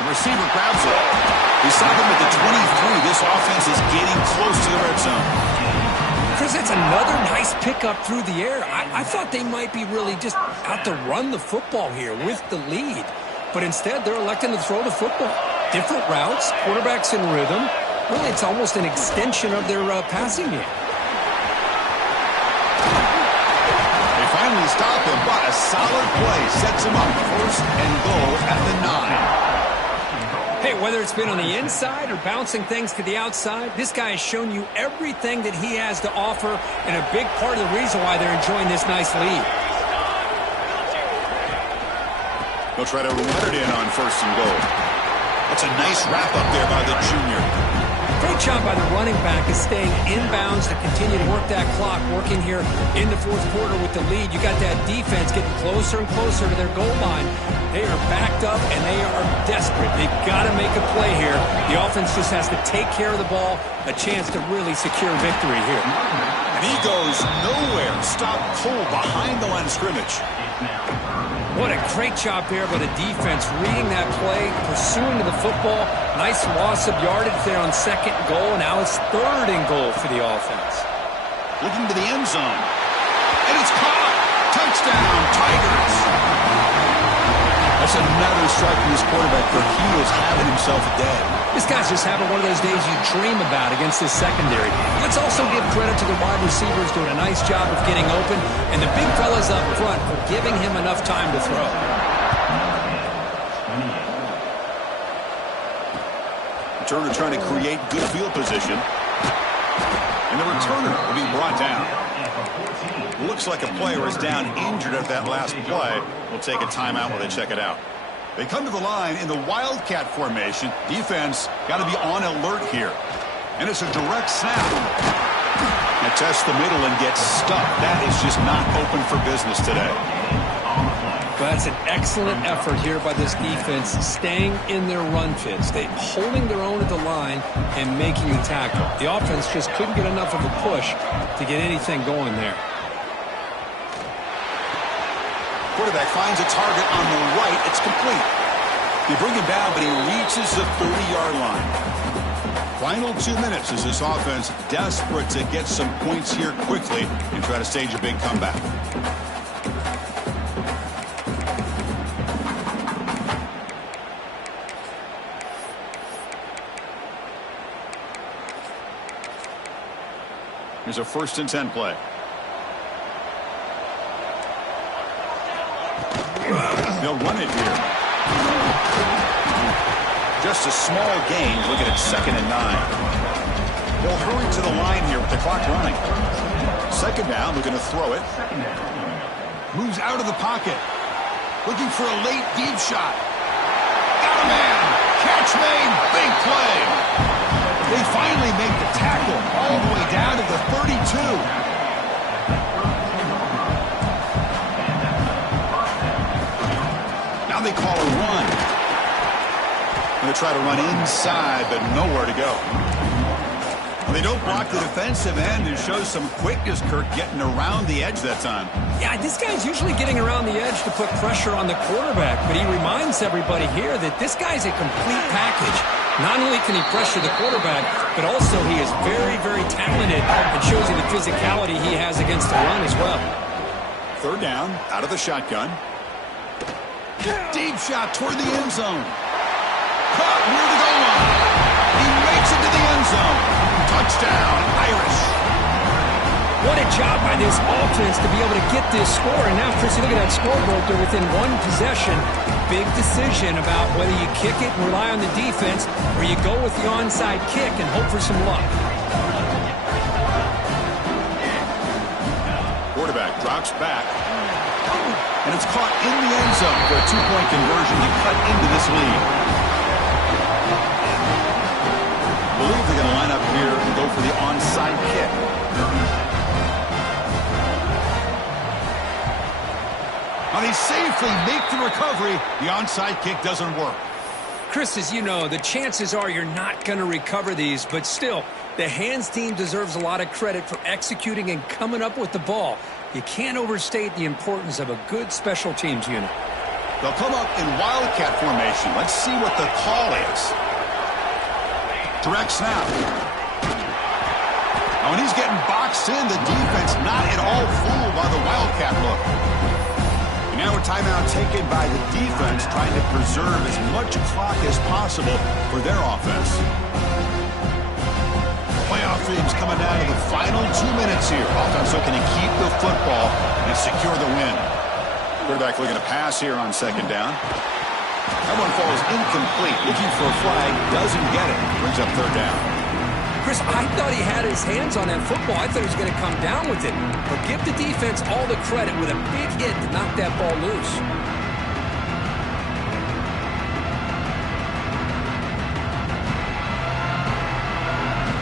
The receiver grabs it. He saw them at the 23. This offense is getting close to the red zone. Chris, that's another nice pickup through the air. I thought they might be really just out to run the football here with the lead. But instead, they're electing to throw the football. Different routes, quarterback's in rhythm. Really, it's almost an extension of their passing game. They finally stop him, but a solid play sets him up first and goal at the 9. Hey, whether it's been on the inside or bouncing things to the outside, this guy has shown you everything that he has to offer, and a big part of the reason why they're enjoying this nice lead. They'll try to run it in on first and goal. That's a nice wrap up there by the junior. Great job by the running back is staying inbounds to continue to work that clock, working here in the fourth quarter with the lead. You got that defense getting closer and closer to their goal line. They are backed up, and they are desperate. They've got to make a play here. The offense just has to take care of the ball, a chance to really secure victory here. And he goes nowhere. Stop cold behind the line of scrimmage. What a great job there by the defense, reading that play, pursuing to the football. Nice loss of yardage there on second goal. Now it's third and goal for the offense. Looking to the end zone. And it's caught. Touchdown, Tigers. That's another strike from this quarterback where he was having himself a day. This guy's just having one of those days you dream about against this secondary. Let's also give credit to the wide receivers doing a nice job of getting open, and the big fellas up front for giving him enough time to throw. Returner trying to create good field position. And the returner will be brought down. Looks like a player is down injured at that last play. We'll take a timeout while they check it out. They come to the line in the Wildcat formation. Defense got to be on alert here. And it's a direct snap. And test the middle and get stuck. That is just not open for business today. But that's an excellent effort here by this defense, staying in their run fits. They holding their own at the line and making the tackle. The offense just couldn't get enough of a push to get anything going there. Quarterback finds a target on the right. It's complete. They bring him down, but he reaches the 30-yard line. Final 2 minutes as this offense desperate to get some points here quickly and try to stage a big comeback. Here's a 1st and 10 play. They'll run it here. Just a small gain. Looking at 2nd and 9. They'll hurry to the line here with the clock running. 2nd down, looking to throw it. Moves out of the pocket. Looking for a late deep shot. Got a man. Catch made. Big play. They finally make the tackle all the way down to the 32. They call a run. Going to try to run inside, but nowhere to go. Well, they don't block the defensive end and show some quickness, Kirk, getting around the edge that time. Yeah, this guy's usually getting around the edge to put pressure on the quarterback, but he reminds everybody here that this guy's a complete package. Not only can he pressure the quarterback, but also he is very, very talented and shows you the physicality he has against the run as well. 3rd down, out of the shotgun. Deep shot toward the end zone. Caught near the goal line. He makes it to the end zone. Touchdown, Irish. What a job by this offense to be able to get this score. And now, Chris, you look at that scoreboard. They're within one possession. Big decision about whether you kick it and rely on the defense or you go with the onside kick and hope for some luck. Quarterback drops back. And it's caught in the end zone for a 2-point conversion to cut into this lead. believe they're going to line up here and go for the onside kick. And he safely makes the recovery. The onside kick doesn't work. Chris, as you know, the chances are you're not going to recover these, but still, the hands team deserves a lot of credit for executing and coming up with the ball. You can't overstate the importance of a good special teams unit. They'll come up in wildcat formation. Let's see what the call is. Direct snap. Now, when he's getting boxed in, the defense not at all fooled by the wildcat look. And now a timeout taken by the defense, trying to preserve as much clock as possible for their offense. Playoff themes coming down to the final 2 minutes here. Offense looking to keep the football and secure the win. Quarterback looking to pass here on second down. That one falls incomplete. Looking for a flag. Doesn't get it. Brings up third down. Chris, I thought he had his hands on that football. I thought he was going to come down with it. But give the defense all the credit with a big hit to knock that ball loose.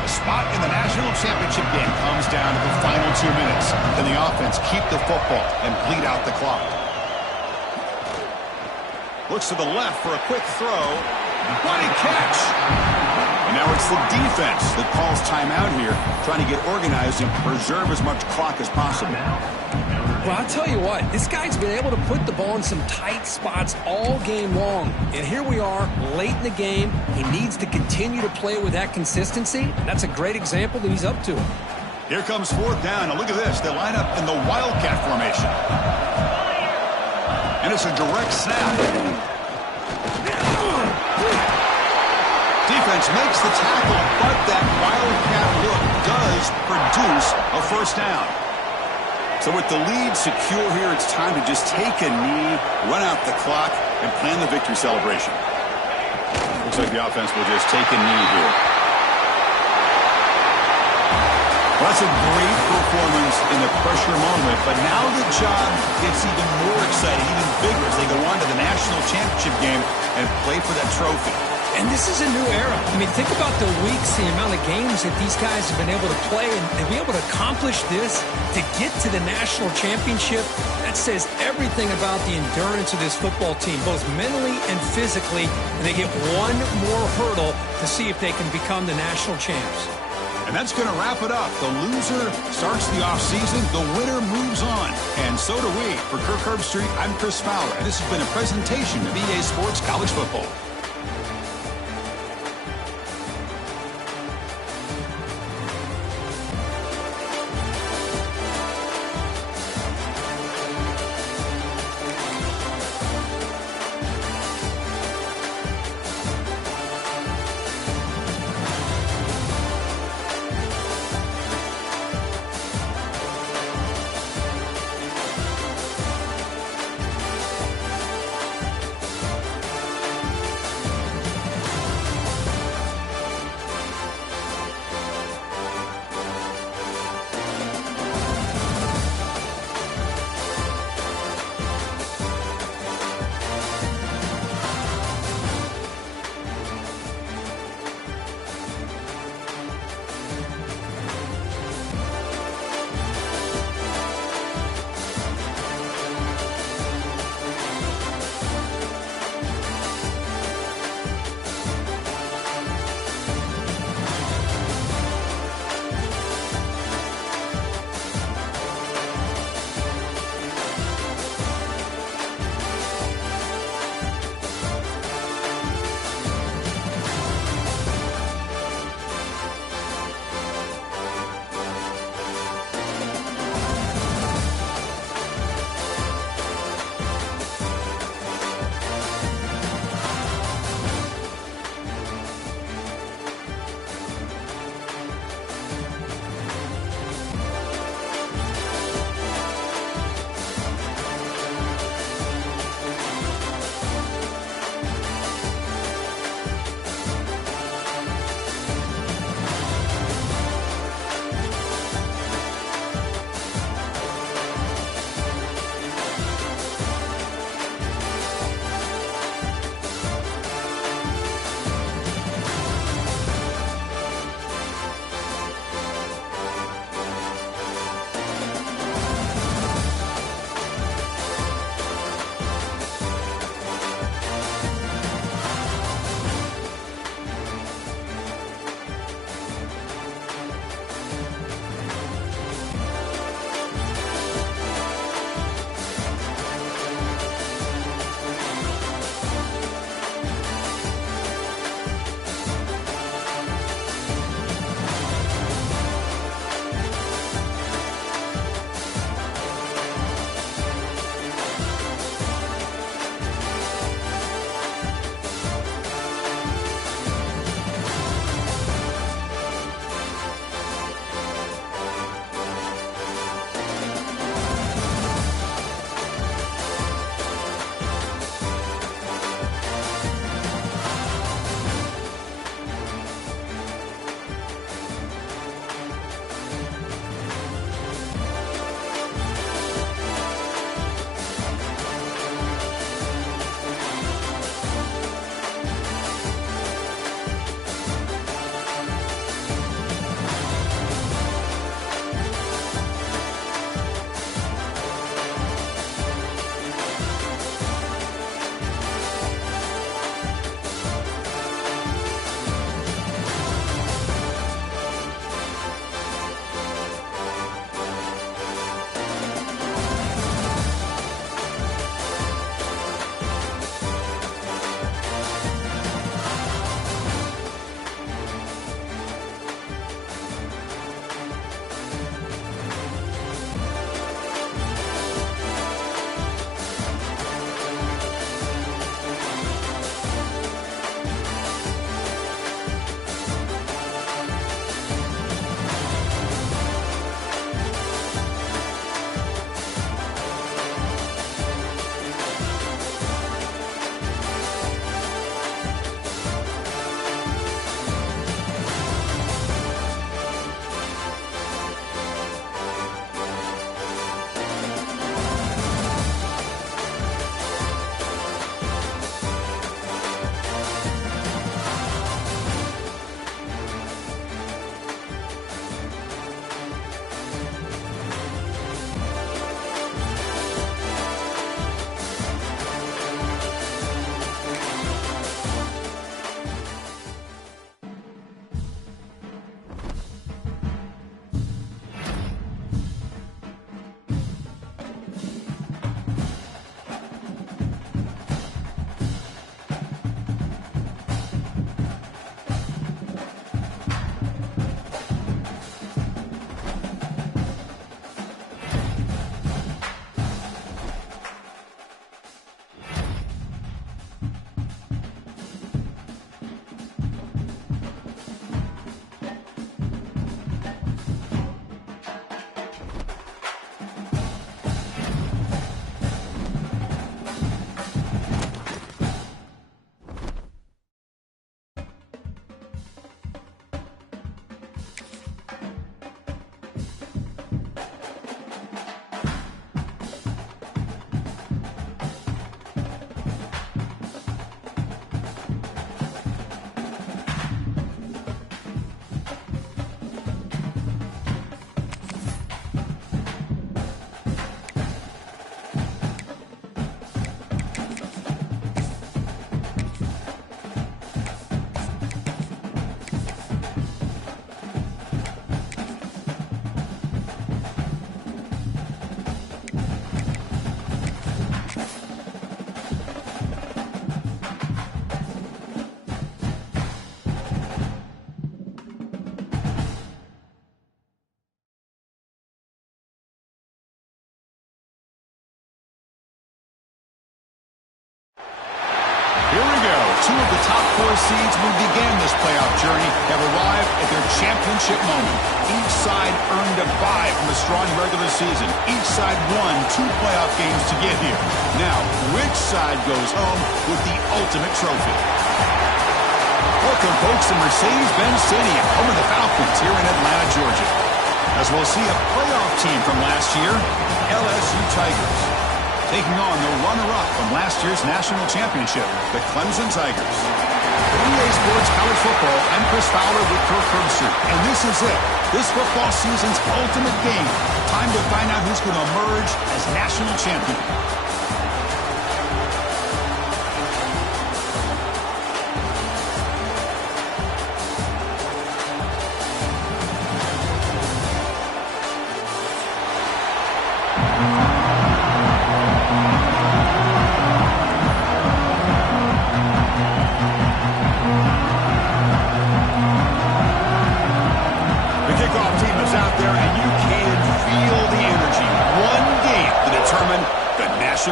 The spot in the national championship game comes down to the final 2 minutes. Can the offense keep the football and bleed out the clock? Looks to the left for a quick throw. What a catch! And now it's the defense that calls timeout here, trying to get organized and preserve as much clock as possible. Well, I'll tell you what, this guy's been able to put the ball in some tight spots all game long. And here we are, late in the game. He needs to continue to play with that consistency, and that's a great example that he's up to it. Here comes fourth down, and look at this. They line up in the wildcat formation. And it's a direct snap. Defense makes the tackle, but that wildcat look does produce a first down. So with the lead secure here, it's time to just take a knee, run out the clock, and plan the victory celebration. Looks like the offense will just take a knee here. Well, that's a great performance in the pressure moment, but now the job gets even more exciting, even bigger as they go on to the national championship game and play for that trophy. And this is a new era. I mean, think about the weeks, the amount of games that these guys have been able to play, and be able to accomplish this, to get to the national championship, that says everything about the endurance of this football team, both mentally and physically, and they get one more hurdle to see if they can become the national champs. And that's going to wrap it up. The loser starts the offseason. The winner moves on. And so do we. For Kirk Herbstreit, I'm Chris Fowler, and this has been a presentation of EA Sports College Football. two of the top four seeds who began this playoff journey have arrived at their championship moment. Each side earned a bye from a strong regular season. Each side won 2 playoff games to get here. Now, which side goes home with the ultimate trophy? Welcome, folks, to Mercedes-Benz Stadium, home of the Falcons here in Atlanta, Georgia. As we'll see a playoff team from last year, LSU Tigers, taking on the runner-up from last year's national championship, the Clemson Tigers. For EA Sports College Football, I'm Chris Fowler with Kirk Herbstreit, and this is it. This football season's ultimate game. Time to find out who's going to emerge as national champion.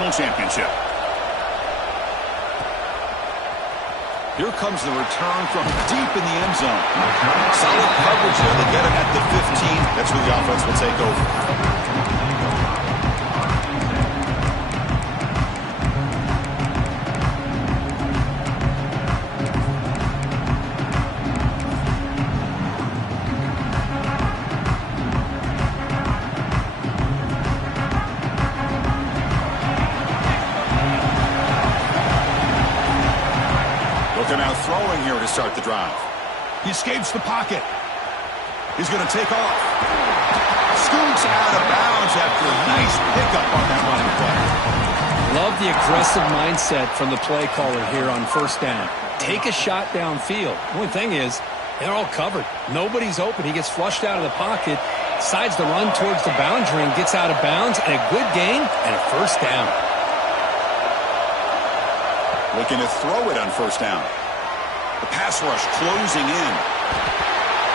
Championship. Here comes the return from deep in the end zone. Solid coverage there. They get him at the 15. That's where the offense will take over. Now throwing here to start the drive. He escapes the pocket. He's going to take off. Scoots out of bounds after a nice pickup on that running play. Love the aggressive mindset from the play caller here on first down. Take a shot downfield. The only thing is, they're all covered. Nobody's open. He gets flushed out of the pocket, decides to run towards the boundary and gets out of bounds, and a good gain and a first down. Looking to throw it on first down. The pass rush closing in.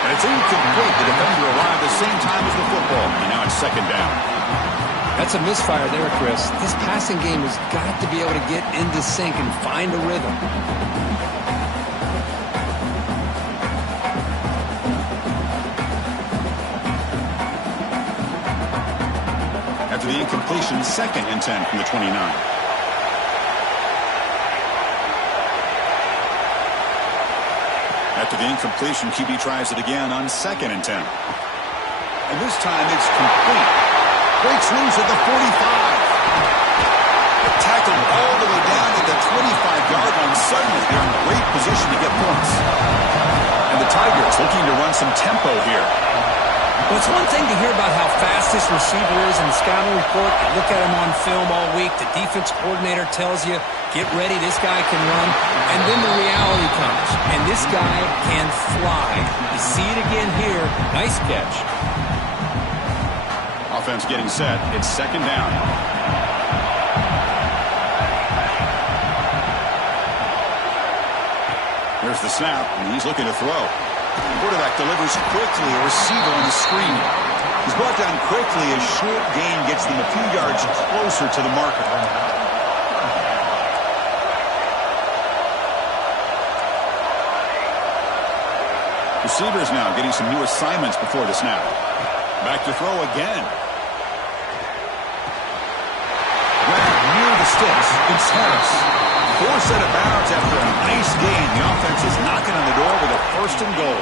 And it's incomplete. The defender arrived at the same time as the football. And now it's second down. That's a misfire there, Chris. This passing game has got to be able to get into sync and find a rhythm. After the incompletion, 2nd and 10 from the 29. After the incompletion, QB tries it again on 2nd and 10. And this time it's complete. Breaks loose at the 45. Tackled all the way down to the 25-yard line. Suddenly they're in great position to get points. And the Tigers looking to run some tempo here. Well, it's one thing to hear about how fast this receiver is in the scouting report. You look at him on film all week. The defense coordinator tells you, get ready, this guy can run. And then the reality comes. And this guy can fly. You see it again here. Nice catch. Offense getting set. It's second down. There's the snap, and he's looking to throw. The quarterback delivers quickly, a receiver on the screen. He's brought down quickly. A short gain gets them a few yards closer to the marker. Receivers now getting some new assignments before the snap. Back to throw again. Grab near the sticks. It's Harris. 4 set of bounds after a nice gain. The offense is knocking on the door with a 1st and goal.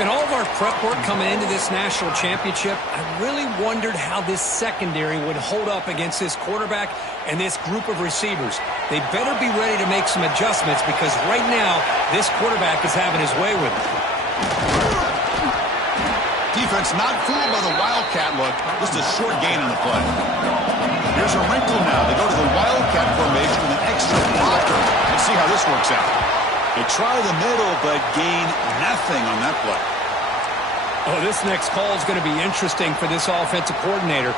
In all of our prep work coming into this national championship, I really wondered how this secondary would hold up against this quarterback and this group of receivers. They better be ready to make some adjustments because right now, this quarterback is having his way with it. Defense not fooled by the Wildcat look. Just a short gain on the play. Here's a wrinkle now. They go to the Wildcat formation with an extra blocker. Let's see how this works out. They try the middle, but gain nothing on that play. Oh, this next call is going to be interesting for this offensive coordinator.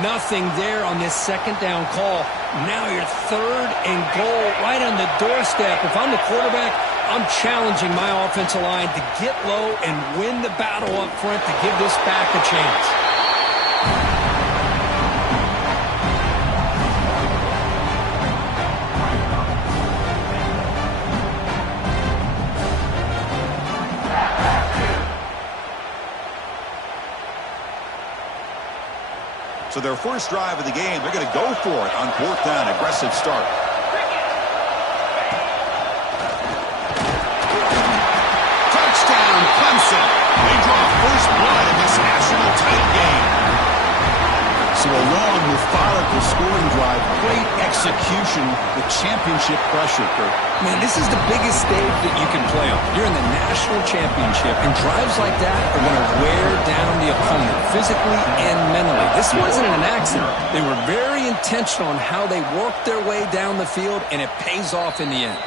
Nothing there on this second down call. Now you're 3rd and goal right on the doorstep. If I'm the quarterback, I'm challenging my offensive line to get low and win the battle up front to give this back a chance. So their first drive of the game, they're going to go for it on 4th down. Aggressive start. Touchdown, Clemson. They draw first blood in this national title game. So a long, methodical scoring drive, great execution with championship pressure, Kurt. Man, this is the biggest stage that you can play on. You're in the national championship, and drives like that are going to wear down the opponent physically and mentally. This wasn't an accident. They were very intentional on how they worked their way down the field, and it pays off in the end.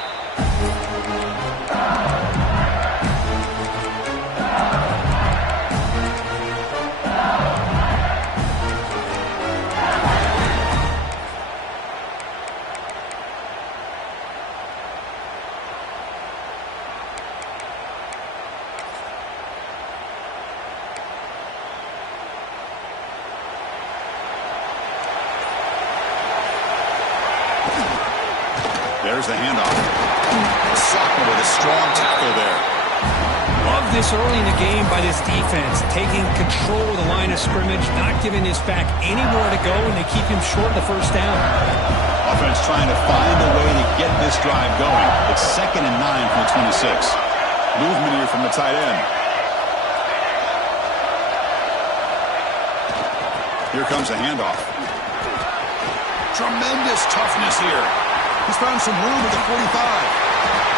There's the handoff. Sophomore with a strong tackle there. Love this early in the game by this defense, taking control of the line of scrimmage, not giving this back anywhere to go, and they keep him short of the first down. Offense trying to find a way to get this drive going. It's 2nd and 9 from the 26. Movement here from the tight end. Here comes the handoff. Tremendous toughness here. He's found some room at the 45.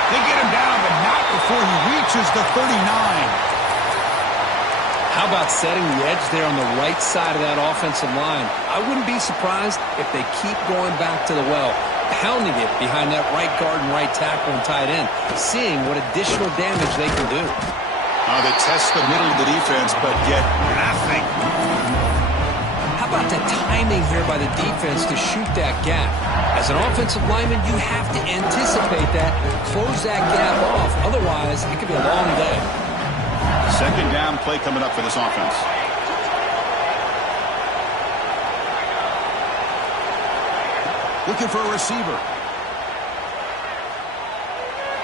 They get him down, but not before he reaches the 39. How about setting the edge there on the right side of that offensive line? I wouldn't be surprised if they keep going back to the well, pounding it behind that right guard and right tackle and tight end, seeing what additional damage they can do. They test the middle of the defense, but get nothing. How about the timing here by the defense to shoot that gap? As an offensive lineman, you have to anticipate that, close that gap off. Otherwise, it could be a long day. 2nd down play coming up for this offense. Looking for a receiver.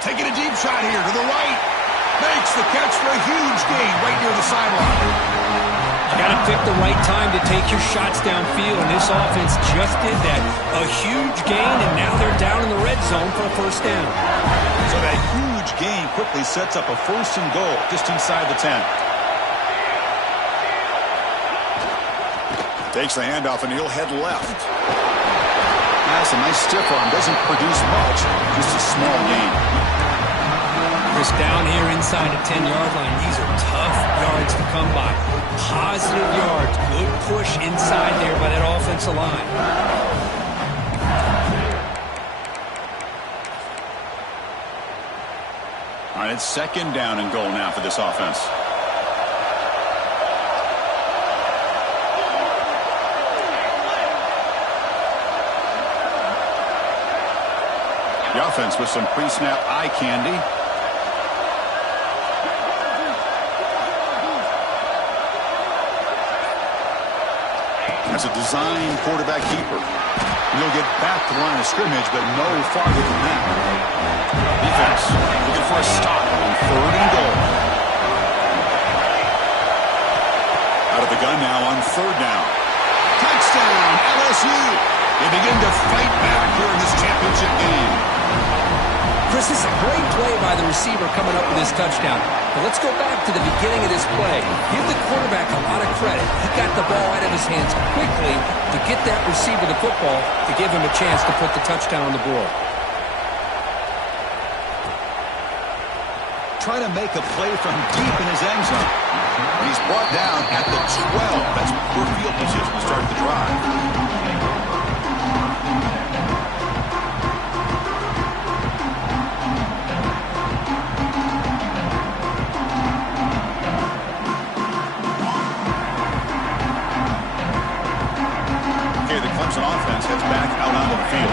Taking a deep shot here to the right. Makes the catch for a huge gain right near the sideline. You got to pick the right time to take your shots downfield, and this offense just did that. A huge gain, and now they're down in the red zone for a first down. So that huge gain quickly sets up a 1st and goal just inside the 10. Takes the handoff, and he'll head left. That's a nice stiff arm. Doesn't produce much, just a small gain. Chris, down here inside the 10-yard line, these are tough yards to come by. Positive yards, good push inside there by that offensive line. All right, it's 2nd down and goal now for this offense. The offense with some pre-snap eye candy. That's a design quarterback keeper. He'll get back to the line of scrimmage, but no farther than that. Defense looking for a stop on 3rd and goal. Out of the gun now on 3rd down. Touchdown, LSU. They begin to fight back here in this championship game. Chris, this is a great play by the receiver coming up with this touchdown. But let's go back to the beginning of this play. Give the quarterback a lot of credit. He got the ball out of his hands quickly to get that receiver the football to give him a chance to put the touchdown on the board. Trying to make a play from deep in his end zone. And he's brought down at the 12. That's poor field position to start the drive. Offense heads back out onto the field.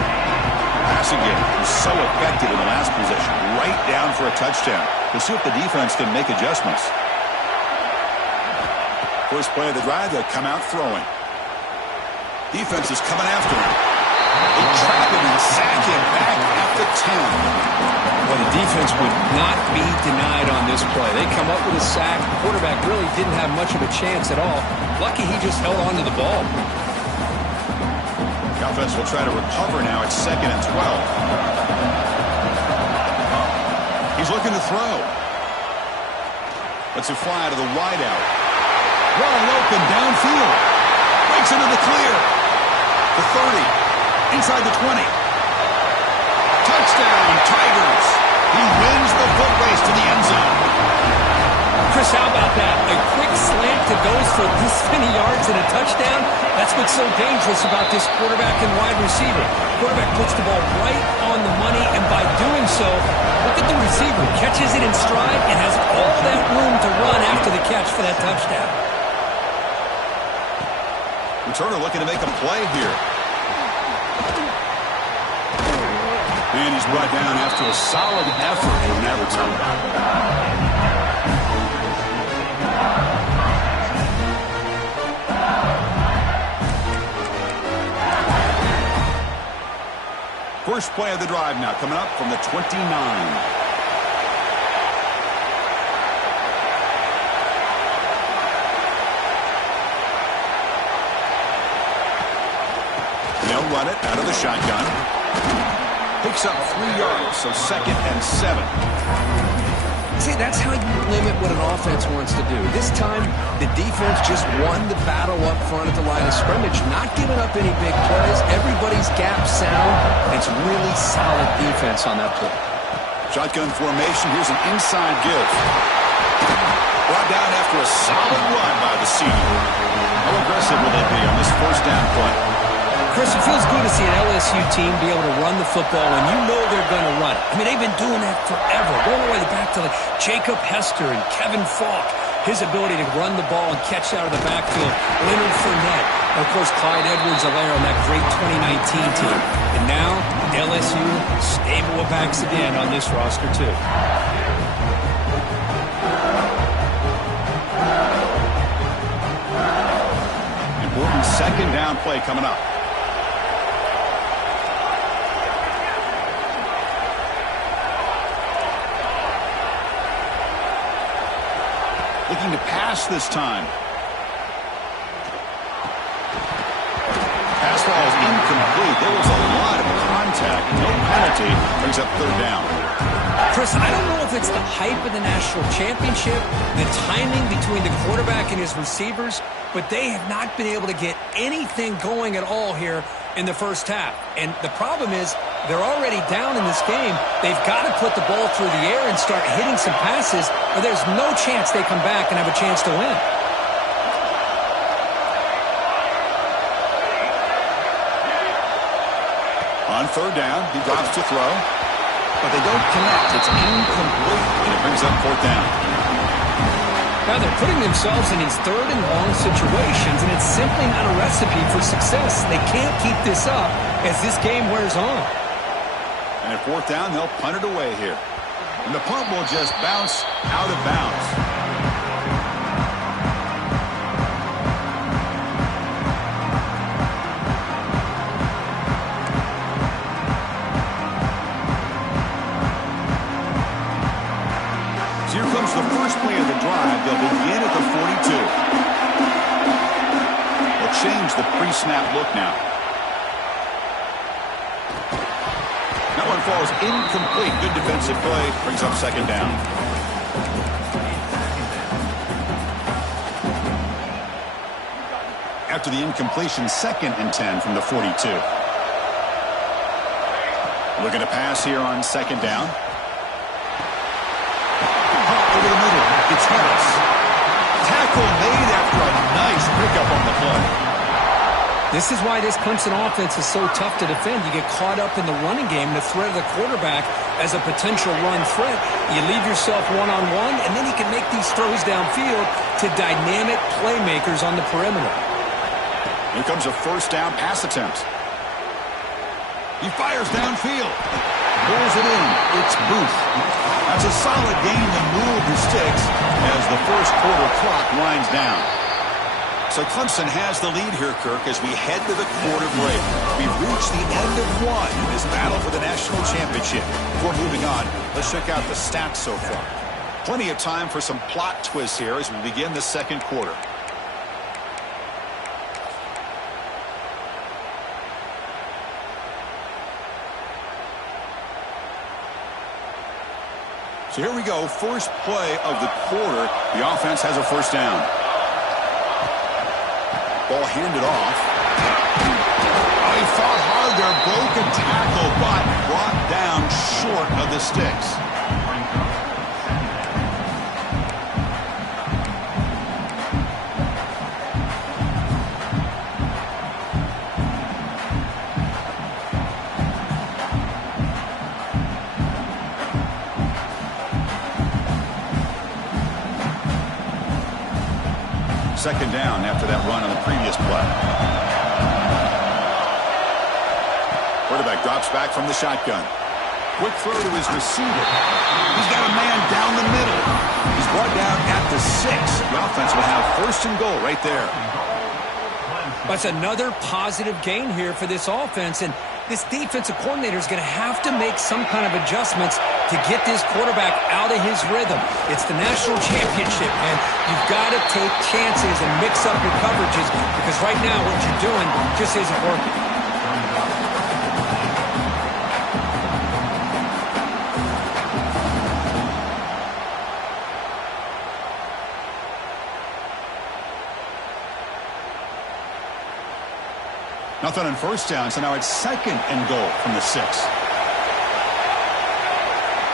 Passing game was so effective in the last possession, right down for a touchdown. We'll see if the defense can make adjustments. First play of the drive, they'll come out throwing. Defense is coming after him. They trap him and sack him back at the 10. Well, the defense would not be denied on this play. They come up with a sack. The quarterback really didn't have much of a chance at all. Lucky he just held on to the ball. Offense will try to recover now. It's 2nd and 12. He's looking to throw. Lets it fly to the wideout. Wide open downfield. Breaks into the clear. The 30. Inside the 20. Touchdown, Tigers. He wins the foot race to the end zone. Chris, how about that? A quick slant that goes for this many yards and a touchdown. That's what's so dangerous about this quarterback and wide receiver. Quarterback puts the ball right on the money, and by doing so, look at the receiver. Catches it in stride and has all that room to run after the catch for that touchdown. Returner looking to make a play here. And he's brought down after a solid effort in that return. First play of the drive now coming up from the 29. They'll run it out of the shotgun. Picks up 3 yards, so 2nd and 7. See, that's how you limit what an offense wants to do. This time, the defense just won the battle up front at the line of scrimmage, not giving up any big plays. Everybody's gap sound. It's really solid defense on that play. Shotgun formation. Here's an inside give. Brought down after a solid run by the senior. How aggressive will they be on this first down play? Chris, it feels good to see an LSU team be able to run the football when you know they're going to run it. I mean, they've been doing that forever, going all the way back to like Jacob Hester and Kevin Falk. His ability to run the ball and catch out of the backfield. Leonard Fournette. And of course, Clyde Edwards-Helaire on that great 2019 team. And now, LSU stable of backs again on this roster, too. Important 2nd down play coming up. Looking to pass this time. Pass ball is incomplete. There was a lot of contact. No penalty. Brings up 3rd down. Chris, I don't know if it's the hype of the national championship, the timing between the quarterback and his receivers, but they have not been able to get anything going at all here in the first half. And the problem is they're already down in this game. They've got to put the ball through the air and start hitting some passes, or there's no chance they come back and have a chance to win. On 3rd down, he drops to throw, but they don't connect. It's incomplete, and it brings up 4th down. Now they're putting themselves in these 3rd and long situations, and it's simply not a recipe for success. They can't keep this up as this game wears on. And at 4th down, they'll punt it away here. And the punt will just bounce out of bounds. So here comes the first play of the drive. They'll begin at the 42. They'll change the pre-snap look now. That one falls incomplete. Good defensive play. Brings up 2nd down. After the incompletion, 2nd and 10 from the 42. Looking to pass here on 2nd down. Over the middle. It's Harris. Tackle made after a nice pickup on the play. This is why this Clemson offense is so tough to defend. You get caught up in the running game, the threat of the quarterback as a potential run threat. You leave yourself one-on-one, and then you can make these throws downfield to dynamic playmakers on the perimeter. Here comes a 1st down pass attempt. He fires downfield. Pulls it in. It's Booth. That's a solid game to move the sticks as the first quarter clock winds down. So Clemson has the lead here, Kirk, as we head to the quarter break. We've reached the end of one in this battle for the national championship. Before moving on, let's check out the stats so far. Plenty of time for some plot twists here as we begin the 2nd quarter. So here we go, first play of the quarter. The offense has a first down. Ball handed off. Oh, he fought hard there, broke a tackle, but brought down short of the sticks. Second down after that run on the previous play. Quarterback drops back from the shotgun. Quick throw to his receiver. He's got a man down the middle. He's brought down at the 6. The offense will have first and goal right there. That's another positive gain here for this offense, and this defensive coordinator is going to have to make some kind of adjustments to get this quarterback out of his rhythm. It's the national championship, man. You've got to take chances and mix up your coverages because right now what you're doing just isn't working. Nothing on first down, so now it's second and goal from the 6.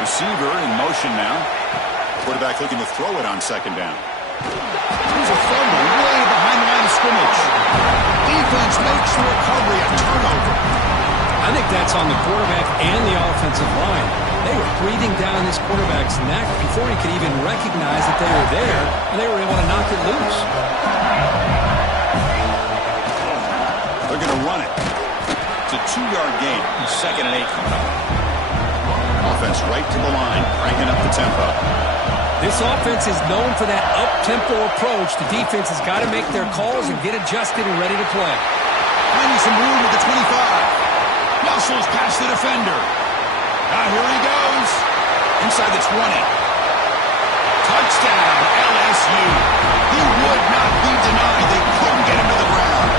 Receiver in motion now. Quarterback looking to throw it on second down. Here's a fumble way behind the line of scrimmage. Defense makes the recovery, a turnover. I think that's on the quarterback and the offensive line. They were breathing down this quarterback's neck before he could even recognize that they were there, and they were able to knock it loose. They're going to run it. It's a 2-yard gain. Second and 8 coming up. Offense right to the line, cranking up the tempo. This offense is known for that up-tempo approach. The defense has got to make their calls and get adjusted and ready to play. Finding some room at the 25. Muscles past the defender. Now here he goes. Inside the 20. Touchdown, LSU. He would not be denied. They couldn't get him to the ground.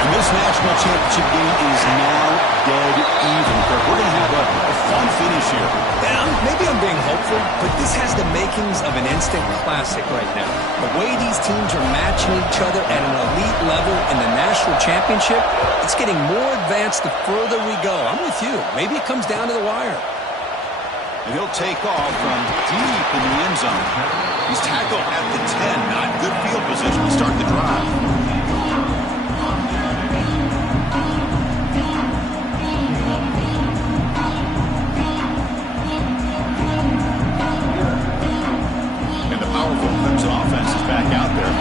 And this national championship game is now dead even. We're going to have a fun finish here. Yeah, maybe I'm being hopeful, but this has the makings of an instant classic right now. The way these teams are matching each other at an elite level in the national championship, it's getting more advanced the further we go. I'm with you. Maybe it comes down to the wire. And he'll take off from deep in the end zone. He's tackled at the 10. Not good field position to start the drive. Clemson offense is back out there.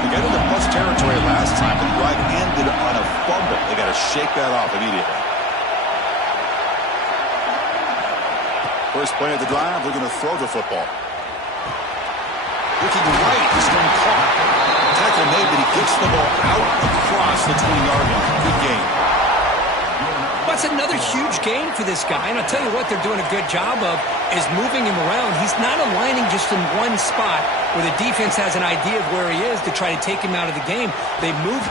They got into plus territory last time, but the drive ended on a fumble. They got to shake that off immediately. First play of the drive, they're going to throw the football. Looking right, this one caught. Tackle made, but he gets the ball out across the 20-yard line. Good game. That's another huge gain for this guy, and I'll tell you what they're doing a good job of is moving him around. He's not aligning just in one spot where the defense has an idea of where he is to try to take him out of the game. They move.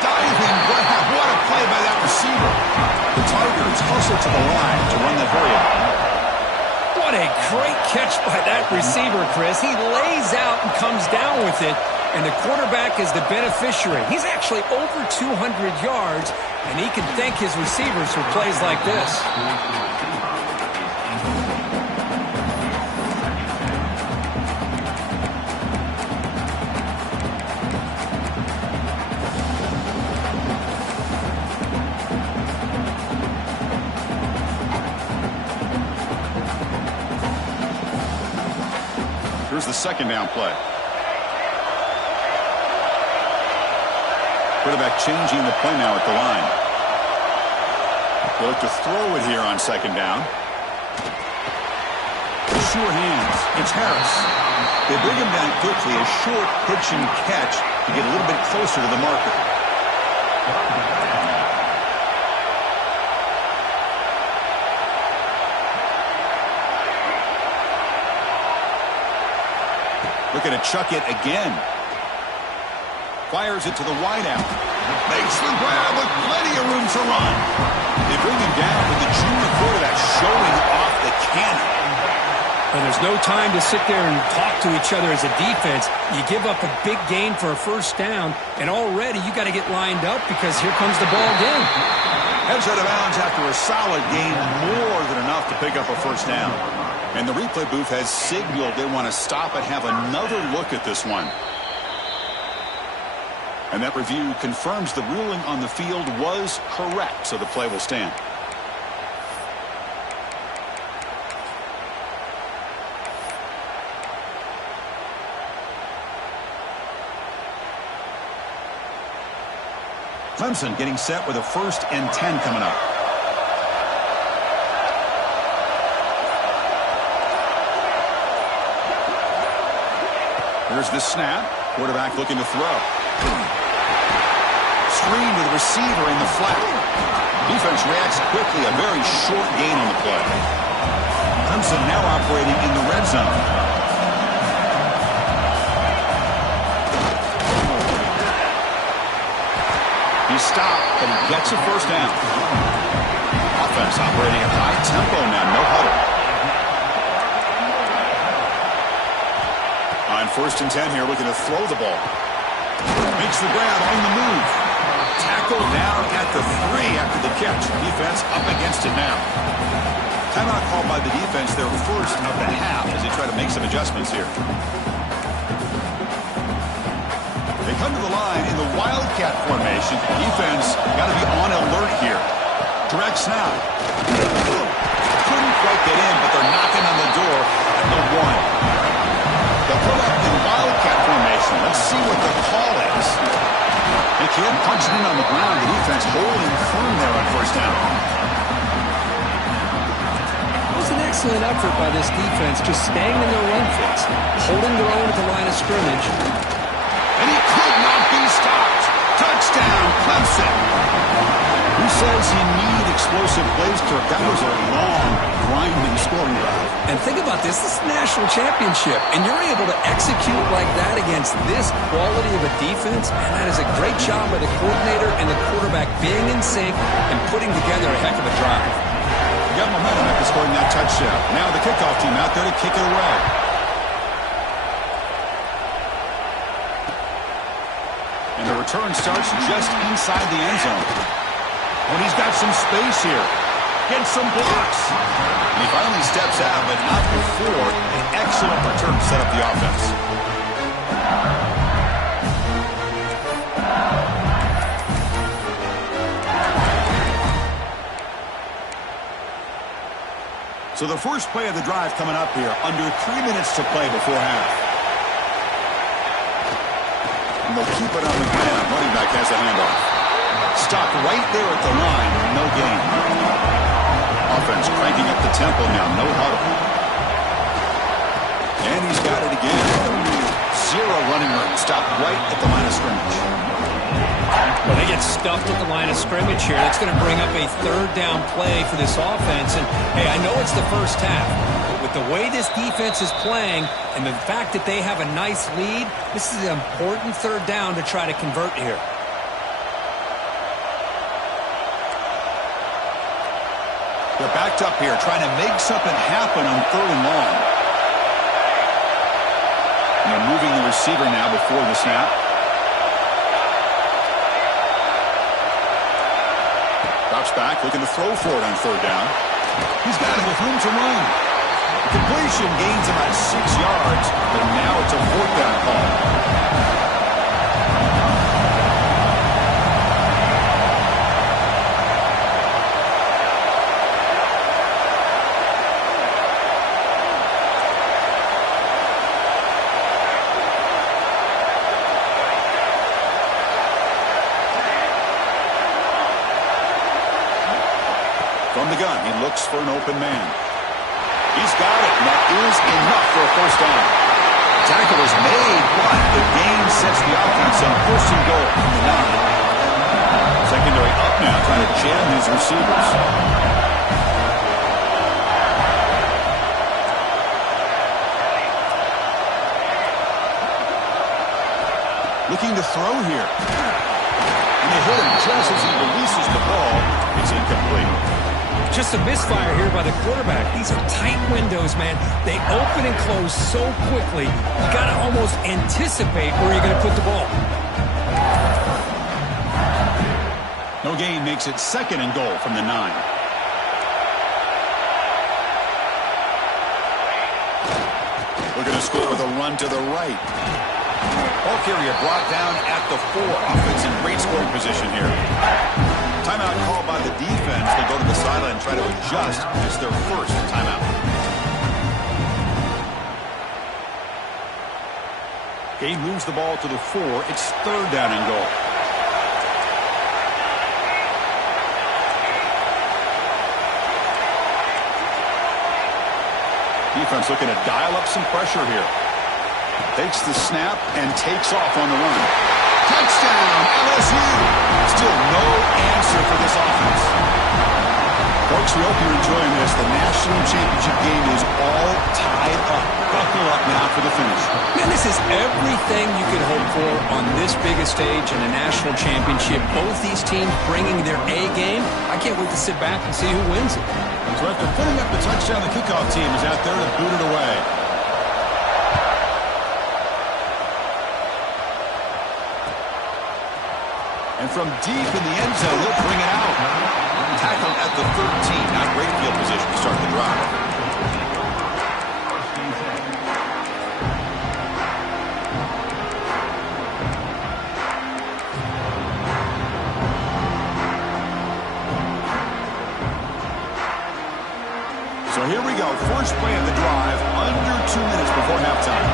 Diving, what a play by that receiver. The Tigers hustle to the line to run that hurry. What a great catch by that receiver, Chris. He lays out and comes down with it, and the quarterback is the beneficiary. He's actually over 200 yards, and he can thank his receivers for plays like this. Here's the second down play. Quarterback changing the play now at the line. They look to throw it here on second down. Sure hands. It's Harris. They bring him down quickly. A short pitch and catch to get a little bit closer to the marker. Looking to chuck it again. Fires it to the wideout. Makes the grab with plenty of room to run. They bring him down with the junior quarterback showing off the cannon. And there's no time to sit there and talk to each other as a defense. You give up a big gain for a first down, and already you got to get lined up because here comes the ball again. Heads out of bounds after a solid gain, more than enough to pick up a first down. And the replay booth has signaled they want to stop and have another look at this one. And that review confirms the ruling on the field was correct, so the play will stand. Clemson getting set with a 1st and 10 coming up. Here's the snap. Quarterback looking to throw. Screen to the receiver in the flat. Defense reacts quickly. A very short gain on the play. Clemson now operating in the red zone. He stopped, but he gets a first down. Offense operating at high tempo now. No huddle. On 1st and 10 here, looking to throw the ball. Makes the grab on the move. Tackled down at the 3 after the catch. Defense up against it now. Timeout called by the defense, their first of the half, as they try to make some adjustments here. They come to the line in the Wildcat formation. Defense got to be on alert here. Direct snap. Couldn't quite get in, but they're knocking on the door at the 1. They'll put up in Wildcat formation. Let's see what the call is. They can't punch it in on the ground. The defense holding firm there on first down. It was an excellent effort by this defense, just staying in their run fits, holding their own at the line of scrimmage. And he could not be stopped. Touchdown, Clemson. Who says you need explosive plays, Kirk? That was a long, grinding scoring drive. And think about this. This is a national championship, and you're able to execute like that against this quality of a defense, and that is a great job by the coordinator and the quarterback being in sync and putting together a heck of a drive. You got momentum after scoring that touchdown. Now the kickoff team out there to kick it away. And the return starts just inside the end zone. And he's got some space here. Gets some blocks. And he finally steps out, but not before an excellent return to set up the offense. So the first play of the drive coming up here, under 3 minutes to play before half. And they'll keep it on the ground. Running back has a handoff. Stopped right there at the line. No gain. Offense cranking up the tempo now. No huddle. And he's got it again. 0 running room. Stopped right at the line of scrimmage. Well, they get stuffed at the line of scrimmage here. That's going to bring up a 3rd down play for this offense. And, hey, I know it's the first half. With the way this defense is playing and the fact that they have a nice lead, this is an important 3rd down to try to convert here. They're backed up here trying to make something happen on 3rd and long. And they're moving the receiver now before the snap. Drops back, looking to throw for it on 3rd down. He's got it with room to run. Completion gains about 6 yards, but now it's a 4th down call. From the gun, he looks for an open man. He's got it, and that is enough for a first down. Tackle is made, but the gain sets the offense on 1st and goal from the 9. Secondary up now, trying to jam these receivers. Looking to throw here. And they hit him just as he releases the ball. It's incomplete. Just a misfire here by the quarterback. These are tight windows, man. They open and close so quickly, you got to almost anticipate where you're going to put the ball. No gain makes it 2nd and goal from the 9. Looking to score with a run to the right. Ball carrier brought down at the 4. Offense in great scoring position here. Timeout called by the defense. They go to the sideline and try to adjust. It's their first timeout. Game moves the ball to the 4. It's 3rd down and goal. Defense looking to dial up some pressure here. Takes the snap and takes off on the run. Touchdown, LSU. Still no answer for this offense. Folks, we hope you're enjoying this. The national championship game is all tied up. Buckle up now for the finish. Man, this is everything you could hope for on this biggest stage in a national championship. Both these teams bringing their A game. I can't wait to sit back and see who wins it. So after putting up the touchdown, the kickoff team is out there to boot it away. And from deep in the end zone, they'll bring it out. Tackled at the 13. Not great field position to start the drive. So here we go. First play of the drive, under 2 minutes before halftime.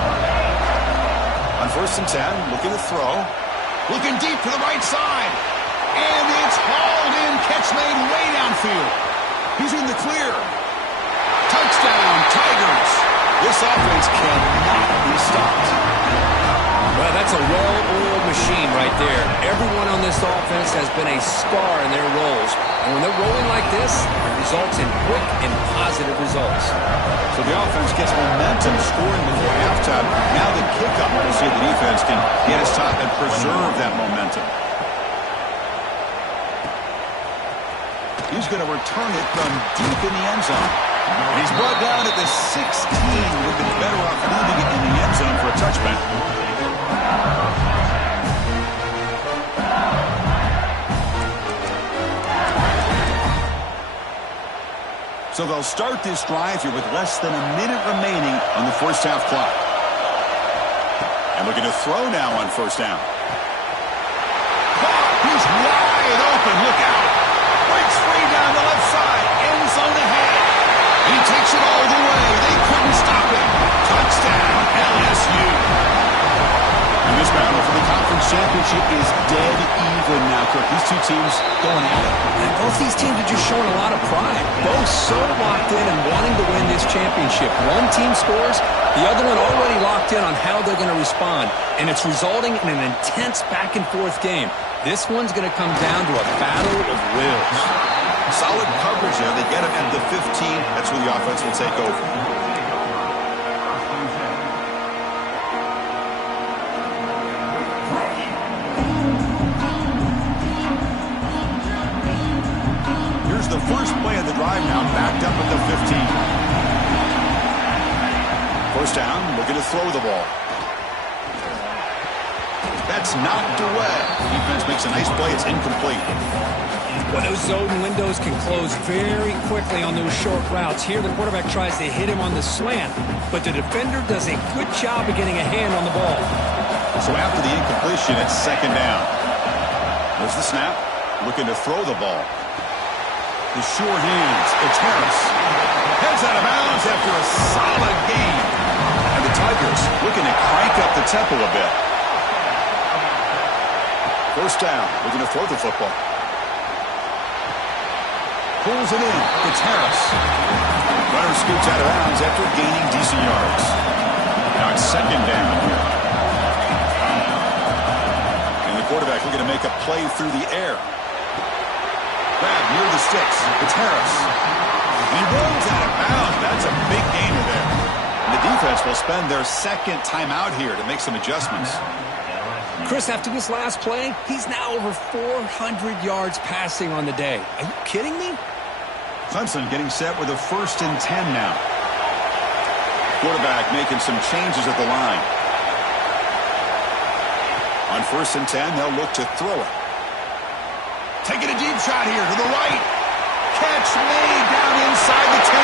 On 1st and 10, looking to throw. Looking deep to the right side. And it's hauled in. Catch made way downfield. He's in the clear. Touchdown, Tigers. This offense cannot be stopped. Well, that's a well-oiled machine right there. Everyone on this offense has been a star in their roles. And when they're rolling like this, it results in quick and positive results. So the offense gets momentum, scoring before halftime. Now the kickoff. We'll see if the defense can get us top and preserve that momentum. He's going to return it from deep in the end zone. And he's brought down at the 16. Would have been better off leaving it in the end zone for a touchback. So they'll start this drive here with less than a minute remaining on the first half clock. And looking to throw now on 1st down. He's wide open. Look out. Breaks free down the left side. End zone ahead. He takes it all the way. They couldn't stop him. Touchdown, LSU. And this battle for the conference championship is dead even now, Kirk. These two teams going at it. And both these teams are just showing a lot of pride. Both so locked in and wanting to win this championship. One team scores, the other one already locked in on how they're going to respond. And it's resulting in an intense back-and-forth game. This one's going to come down to a battle of wills. Solid coverage there. They get him at the 15. That's where the offense will take over. Here's the first play of the drive now, backed up at the 15. 1st down, looking to throw the ball. That's knocked away. Defense makes a nice play. It's incomplete. Well, those zone windows can close very quickly on those short routes. Here, the quarterback tries to hit him on the slant, but the defender does a good job of getting a hand on the ball. So after the incompletion, it's 2nd down. There's the snap. Looking to throw the ball. The sure hands. It's Harris. Heads out of bounds after a solid game. And the Tigers looking to crank up the tempo a bit. 1st down. Looking to throw the football. Pulls it in. It's Harris. Runner scoots out of bounds after gaining decent yards. Now it's 2nd down here. And the quarterback looking to make a play through the air. Grab near the sticks. It's Harris. And he rolls out of bounds. That's a big gainer there. And the defense will spend their 2nd timeout here to make some adjustments. Chris, after this last play, he's now over 400 yards passing on the day. Are you kidding me? Clemson getting set with a 1st and 10 now. Quarterback making some changes at the line. On 1st and 10, they'll look to throw it. Taking a deep shot here to the right. Catch made down inside the 10.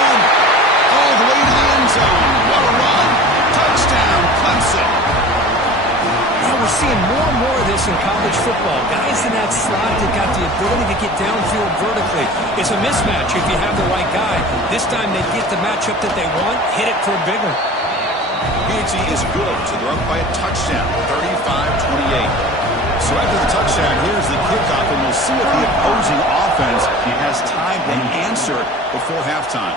All the way to the end zone. What a run. Touchdown, Clemson. Yeah, we're seeing more and more of this in college football. Guys in that slot that got the ability to get downfield vertically. It's a mismatch if you have the right guy. This time they get the matchup that they want, hit it for a big one. PAT is good, so they're up by a touchdown, 35-28. So after the touchdown, here's the kickoff, and we'll see if the opposing offense has time to answer before halftime.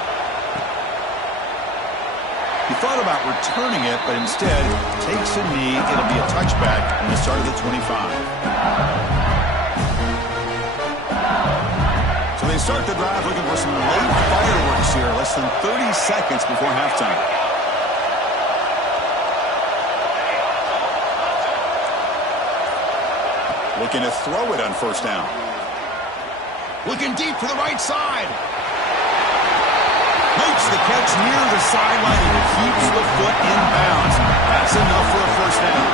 He thought about returning it, but instead takes a knee. It'll be a touchback from the start of the 25. So they start the drive looking for some late fireworks here, less than 30 seconds before halftime. Looking to throw it on 1st down. Looking deep to the right side. Makes the catch near the sideline and keeps the foot in bounds. That's enough for a 1st down.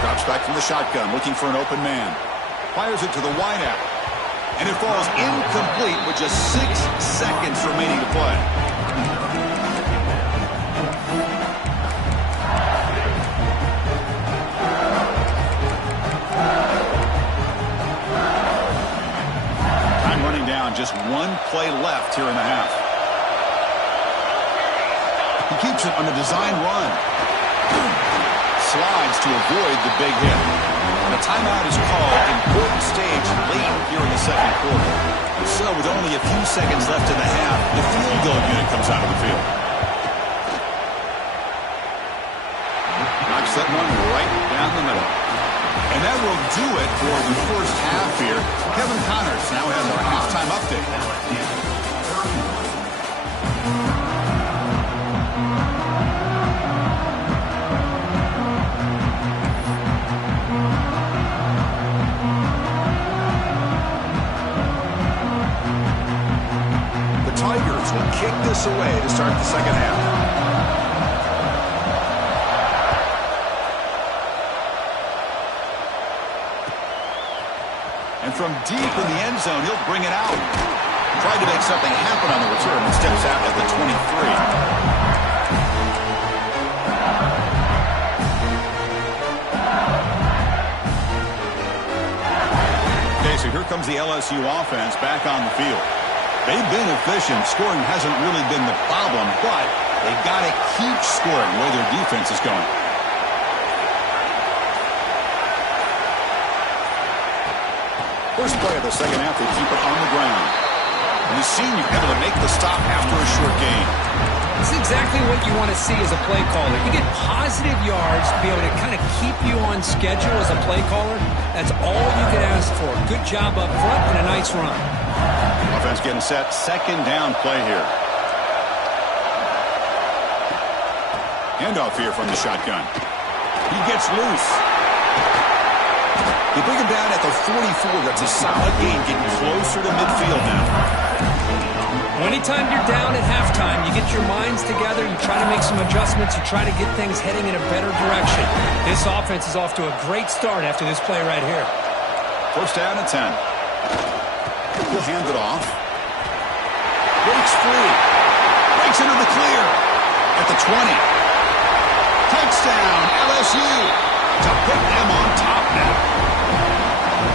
Drops back from the shotgun, looking for an open man. Fires it to the wideout. And it falls incomplete with just 6 seconds remaining to play. Just 1 play left here in the half. He keeps it on a design run. Slides to avoid the big hit. And a timeout is called. Important stage late here in the 2nd quarter. So with only a few seconds left in the half, the field goal unit comes out of the field. Knocks that one right down the middle. And that will do it for the 1st half here. Kevin Connors now has our halftime update. The Tigers will kick this away to start the 2nd half. And from deep in the end zone, he'll bring it out. Tried to make something happen on the return and steps out at the 23. Okay, so here comes the LSU offense back on the field. They've been efficient. Scoring hasn't really been the problem, but they've got to keep scoring where their defense is going. First play of the 2nd half, they keep it on the ground. And the senior able to make the stop after a short gain. This is exactly what you want to see as a play caller. You get positive yards to be able to kind of keep you on schedule as a play caller. That's all you can ask for. Good job up front and a nice run. Offense getting set. 2nd down play here. Handoff here from the shotgun. He gets loose. They bring him down at the 44. That's a solid gain, getting closer to midfield now. Anytime you're down at halftime, you get your minds together, you try to make some adjustments, you try to get things heading in a better direction. This offense is off to a great start after this play right here. 1st down and 10. He'll hand it off. Breaks free. Breaks into the clear. At the 20. Touchdown, LSU. To put them on top now.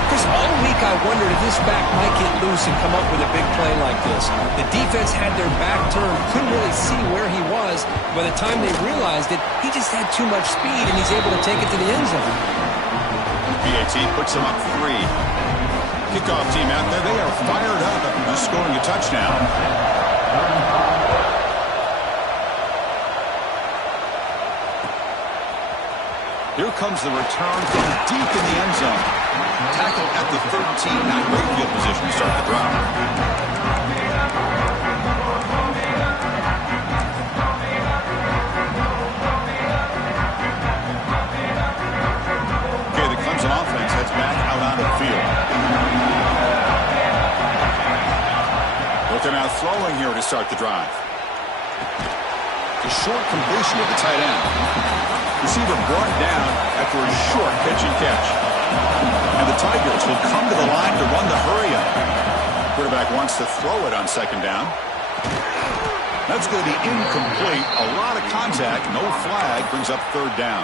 Chris, all week I wondered if this back might get loose and come up with a big play like this. The defense had their back turned, couldn't really see where he was. By the time they realized it, he just had too much speed, and he's able to take it to the end zone. PAT puts them up 3. Kickoff team out there, they are fired up after just scoring a touchdown. Here comes the return from deep in the end zone. Tackled at the 13. Not great field position to start the drive. Okay, the Clemson offense They're now throwing here to start the drive. A short completion of the tight end. Receiver brought down after a short pitch and catch. And the Tigers will come to the line to run the hurry-up. Quarterback wants to throw it on second down. That's going to be incomplete. A lot of contact. No flag. Brings up third down.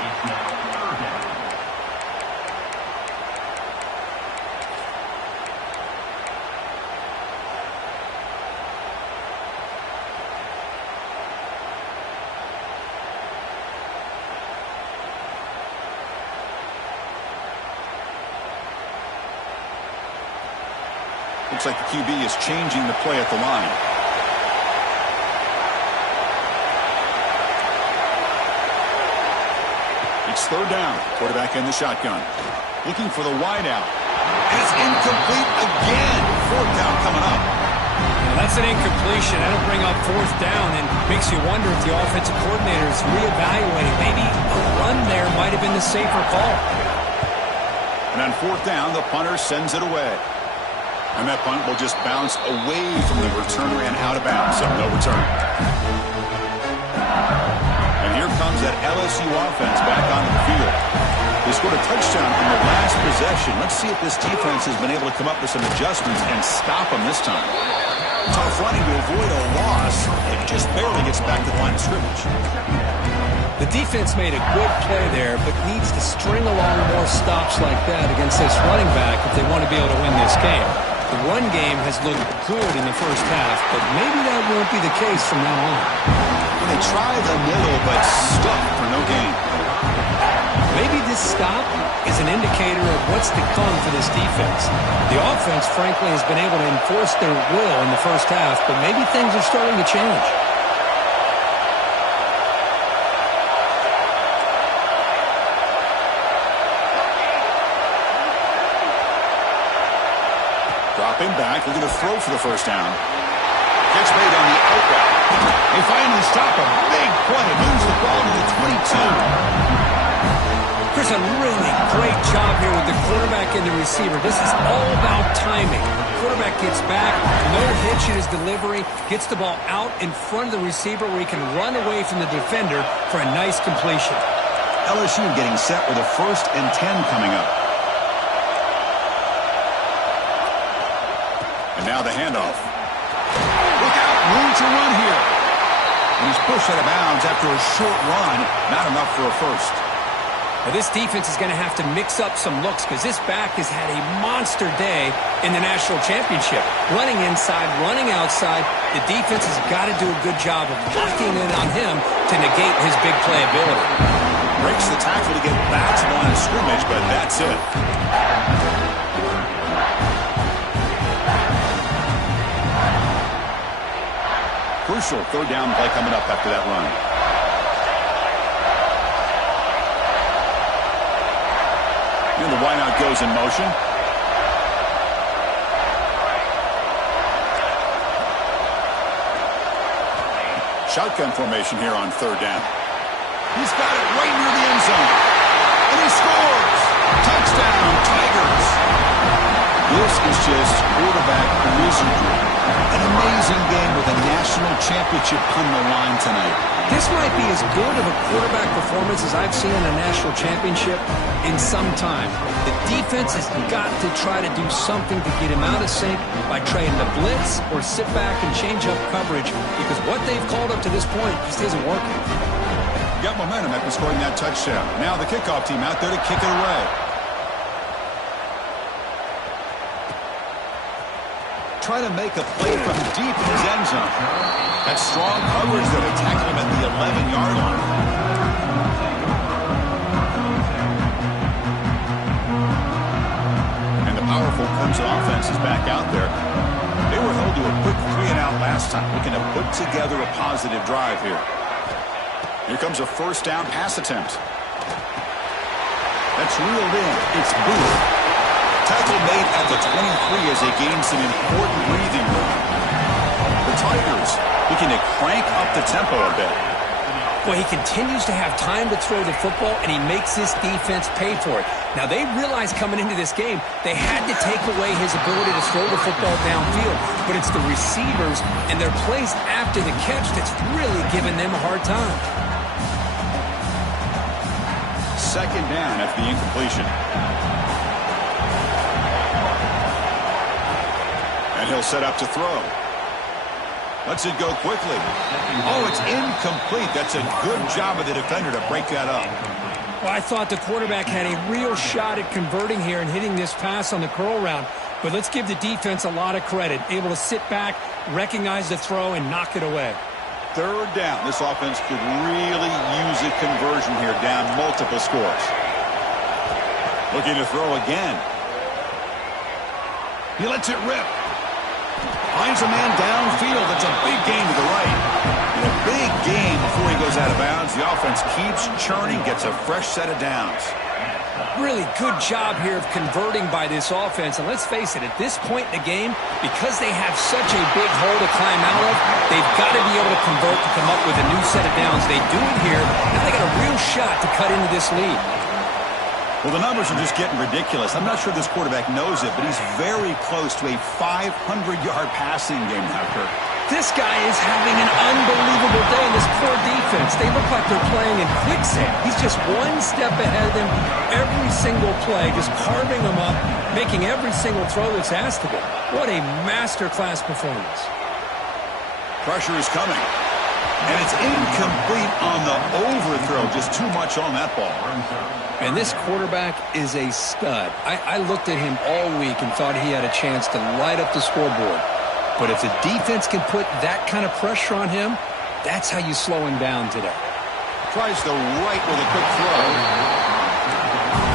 Looks like the QB is changing the play at the line. It's third down. Quarterback in the shotgun. Looking for the wideout. And it's incomplete again. Fourth down coming up. Well, that's an incompletion. That'll bring up fourth down and makes you wonder if the offensive coordinator is reevaluating. Maybe a run there might have been the safer call. And on fourth down, the punter sends it away. And that punt will just bounce away from the returner and out of bounds, so no return. And here comes that LSU offense back onto the field. They scored a touchdown on the last possession. Let's see if this defense has been able to come up with some adjustments and stop them this time. Tough running to avoid a loss. It just barely gets back to the line of scrimmage. The defense made a good play there, but needs to string along more stops like that against this running back if they want to be able to win this game. The run game has looked good in the first half, but maybe that won't be the case from now on. They try the middle, but stuck for no gain. Maybe this stop is an indicator of what's to come for this defense. The offense, frankly, has been able to enforce their will in the first half, but maybe things are starting to change. Dropping back, looking to throw for the first down. Gets made on the out route. They finally stop him. Big play. Moves the ball to the 22. Chris, a really great job here with the quarterback and the receiver. This is all about timing. Quarterback gets back, no hitch in his delivery, gets the ball out in front of the receiver where he can run away from the defender for a nice completion. LSU getting set with a 1st and 10 coming up. And now the handoff. Look out, room to run here. And he's pushed out of bounds after a short run. Not enough for a first. Now this defense is going to have to mix up some looks because this back has had a monster day in the national championship. Running inside, running outside. The defense has got to do a good job of locking in on him to negate his big play ability. Breaks the tackle to get back to the line of scrimmage, but that's it. Crucial third down play coming up after that run. And the wideout goes in motion. Shotgun formation here on third down. He's got it right near the end zone. And he scores! Touchdown, Tigers! This is just quarterback wizardry. An amazing game with a national championship on the line tonight. This might be as good of a quarterback performance as I've seen in a national championship in some time. The defense has got to try to do something to get him out of sync by trying to blitz or sit back and change up coverage because what they've called up to this point just isn't working. Got momentum after scoring that touchdown. Now the kickoff team out there to kick it away. Try to make a play from deep in his end zone. That strong coverage there to tackle him at the 11-yard line. And the powerful Clemson offense is back out there. They were held to a quick 3-and-out last time, looking to put together a positive drive here. Here comes a first down pass attempt. That's reeled in. It's Booth. Tackle made at the 23 as they gain some important breathing room. The Tigers looking to crank up the tempo a bit. Well, he continues to have time to throw the football, and he makes this defense pay for it. Now, they realized coming into this game they had to take away his ability to throw the football downfield, but it's the receivers and their plays after the catch that's really giving them a hard time. Second down after the incompletion. And he'll set up to throw. Lets it go quickly. Oh, it's incomplete. That's a good job of the defender to break that up. Well, I thought the quarterback had a real shot at converting here and hitting this pass on the curl route. But let's give the defense a lot of credit. Able to sit back, recognize the throw, and knock it away. Third down. This offense could really use a conversion here, down multiple scores. Looking to throw again. He lets it rip. Finds a man downfield. That's a big gain to the right. And a big gain before he goes out of bounds. The offense keeps churning, gets a fresh set of downs. Really good job here of converting by this offense. And let's face it, at this point in the game, because they have such a big hole to climb out of, they've got to be able to convert to come up with a new set of downs. They do it here. Now they got a real shot to cut into this lead. Well, the numbers are just getting ridiculous. I'm not sure this quarterback knows it, but he's very close to a 500-yard passing game now, Kirk. This guy is having an unbelievable day in this poor defense. They look like they're playing in quicksand. He's just one step ahead of them every single play, just carving them up, making every single throw that's asked of him. What a masterclass performance. Pressure is coming. And it's incomplete on the overthrow. Just too much on that ball. And this quarterback is a stud. I looked at him all week and thought he had a chance to light up the scoreboard. But if the defense can put that kind of pressure on him, that's how you slow him down today. Tries the right with a quick throw.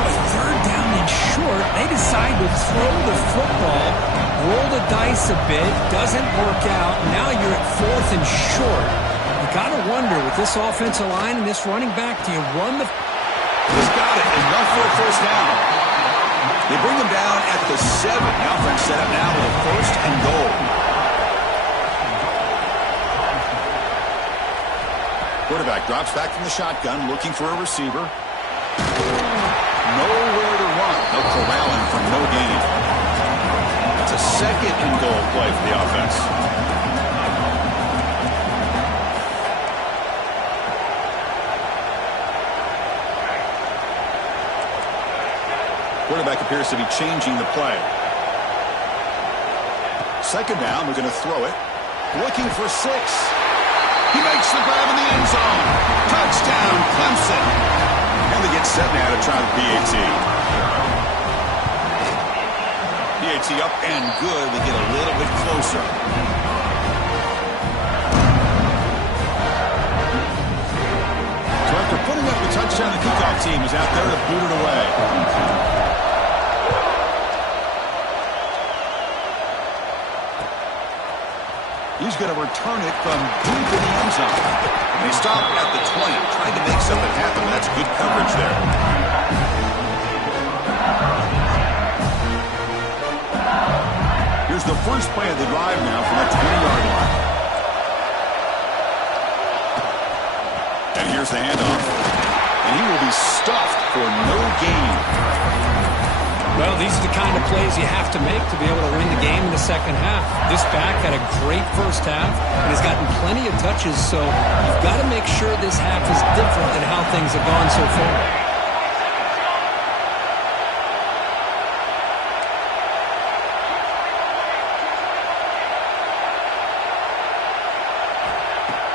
But third down and short, they decide to throw the football, roll the dice a bit, doesn't work out. Now you're at fourth and short. You got to wonder, with this offensive line and this running back, do you run the... He's got it. Enough for a first down. They bring him down at the 7. The offense set up now with a first and goal. Quarterback drops back from the shotgun, looking for a receiver. Nowhere to run. They'll corral him for no gain. That's a second and goal play for the offense. Quarterback appears to be changing the play. Second down, we're going to throw it. Looking for 6. He makes the grab in the end zone. Touchdown, Clemson. And they get set now to try the PAT. PAT up and good. They get a little bit closer. So after putting up the touchdown, the kickoff team is out there to boot it away. He's going to return it from deep in the end zone. They stop at the 20, trying to make something happen. That's good coverage there. Here's the first play of the drive now from the 20-yard line. And here's the handoff. And he will be stuffed for no gain. Well, these are the kind of plays you have to make to be able to win the game in the second half. This back had a great first half and has gotten plenty of touches, so you've got to make sure this half is different than how things have gone so far.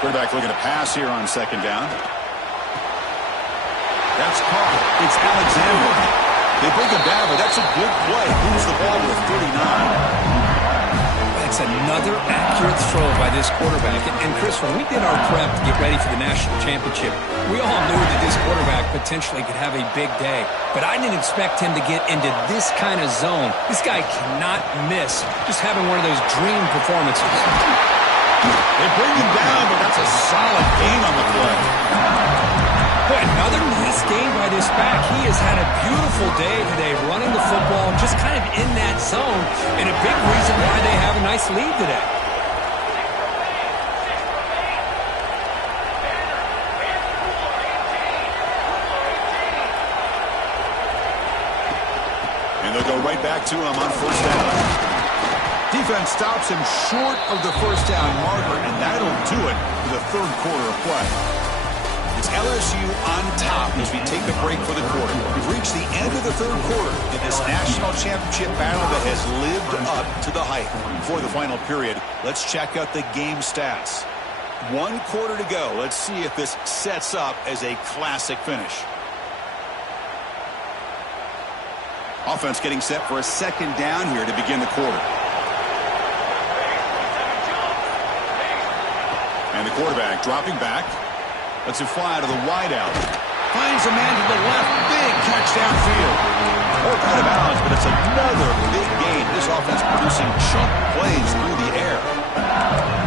Quarterback looking to pass here on second down. That's caught. It's Alexander. They bring him down, but that's a good play. Moves the ball with 39. That's another accurate throw by this quarterback. And Chris, when we did our prep to get ready for the national championship, we all knew that this quarterback potentially could have a big day. But I didn't expect him to get into this kind of zone. This guy cannot miss. Just having one of those dream performances. They bring him down, but that's a solid gain on the play. Boy, another nice game by this back. He has had a beautiful day today running the football, just kind of in that zone, and a big reason why they have a nice lead today. And they'll go right back to him on first down. Defense stops him short of the first down marker, and that'll do it for the third quarter of play. It's LSU on top as we take a break for the quarter. We've reached the end of the third quarter in this national championship battle that has lived up to the hype. Before the final period, let's check out the game stats. 1 quarter to go. Let's see if this sets up as a classic finish. Offense getting set for a second down here to begin the quarter. And the quarterback dropping back. Lets it fly out of the wideout. Finds a man to the left. Big catch downfield. Work out of bounds, but it's another big gain. This offense producing chunk plays through the air.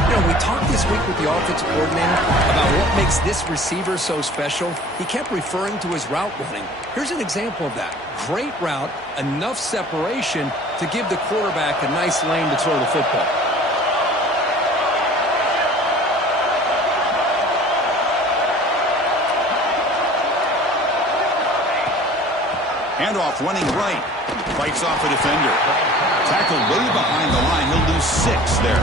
You know, we talked this week with the offensive coordinator about what makes this receiver so special. He kept referring to his route running. Here's an example of that. Great route, enough separation to give the quarterback a nice lane to throw the football. Handoff running right. Fights off a defender. Tackled way behind the line. He'll lose 6 there.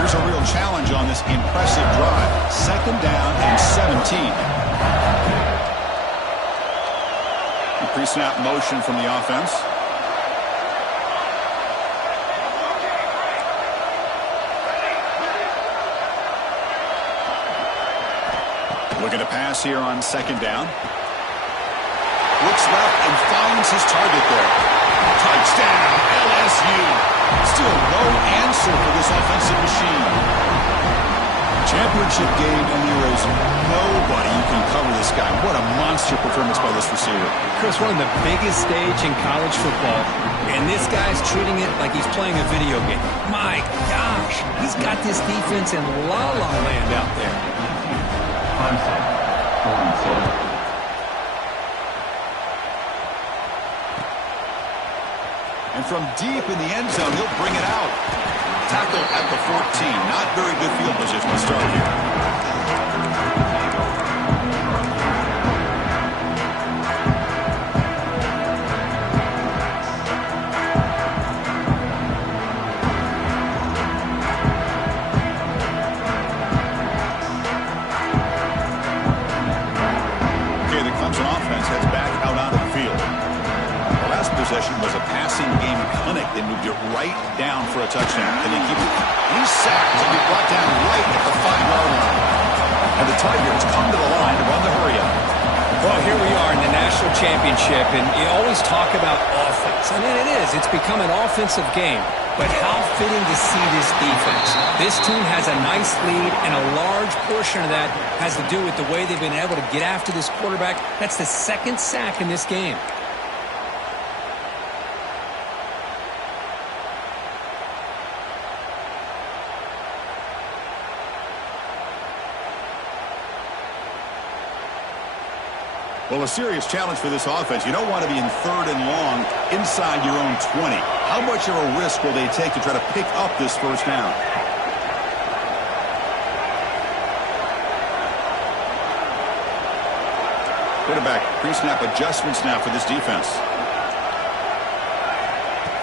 Here's a real challenge on this impressive drive. Second down and 17. Pre-snap motion from the offense. Looking to pass here on second down. Looks left and finds his target there. Touchdown, LSU. Still no answer for this offensive machine. Championship game, and there is nobody who can cover this guy. What a monster performance by this receiver. Chris, one of the biggest stage in college football, and this guy's treating it like he's playing a video game. My gosh, he's got this defense in la-la land out there. And from deep in the end zone, he'll bring it out. Tackle at the 14. Not very good field position to start here. Was a passing game clinic. They moved it right down for a touchdown. And they keep it. He's sacked and be brought down right at the 5-yard line. And the Tigers come to the line to run the hurry up. Well, here we are in the national championship, and you always talk about offense. I mean, it is. It's become an offensive game. But how fitting to see this defense. This team has a nice lead, and a large portion of that has to do with the way they've been able to get after this quarterback. That's the second sack in this game. Well, a serious challenge for this offense. You don't want to be in 3rd and long inside your own 20. How much of a risk will they take to try to pick up this first down? Quarterback pre-snap adjustments now for this defense.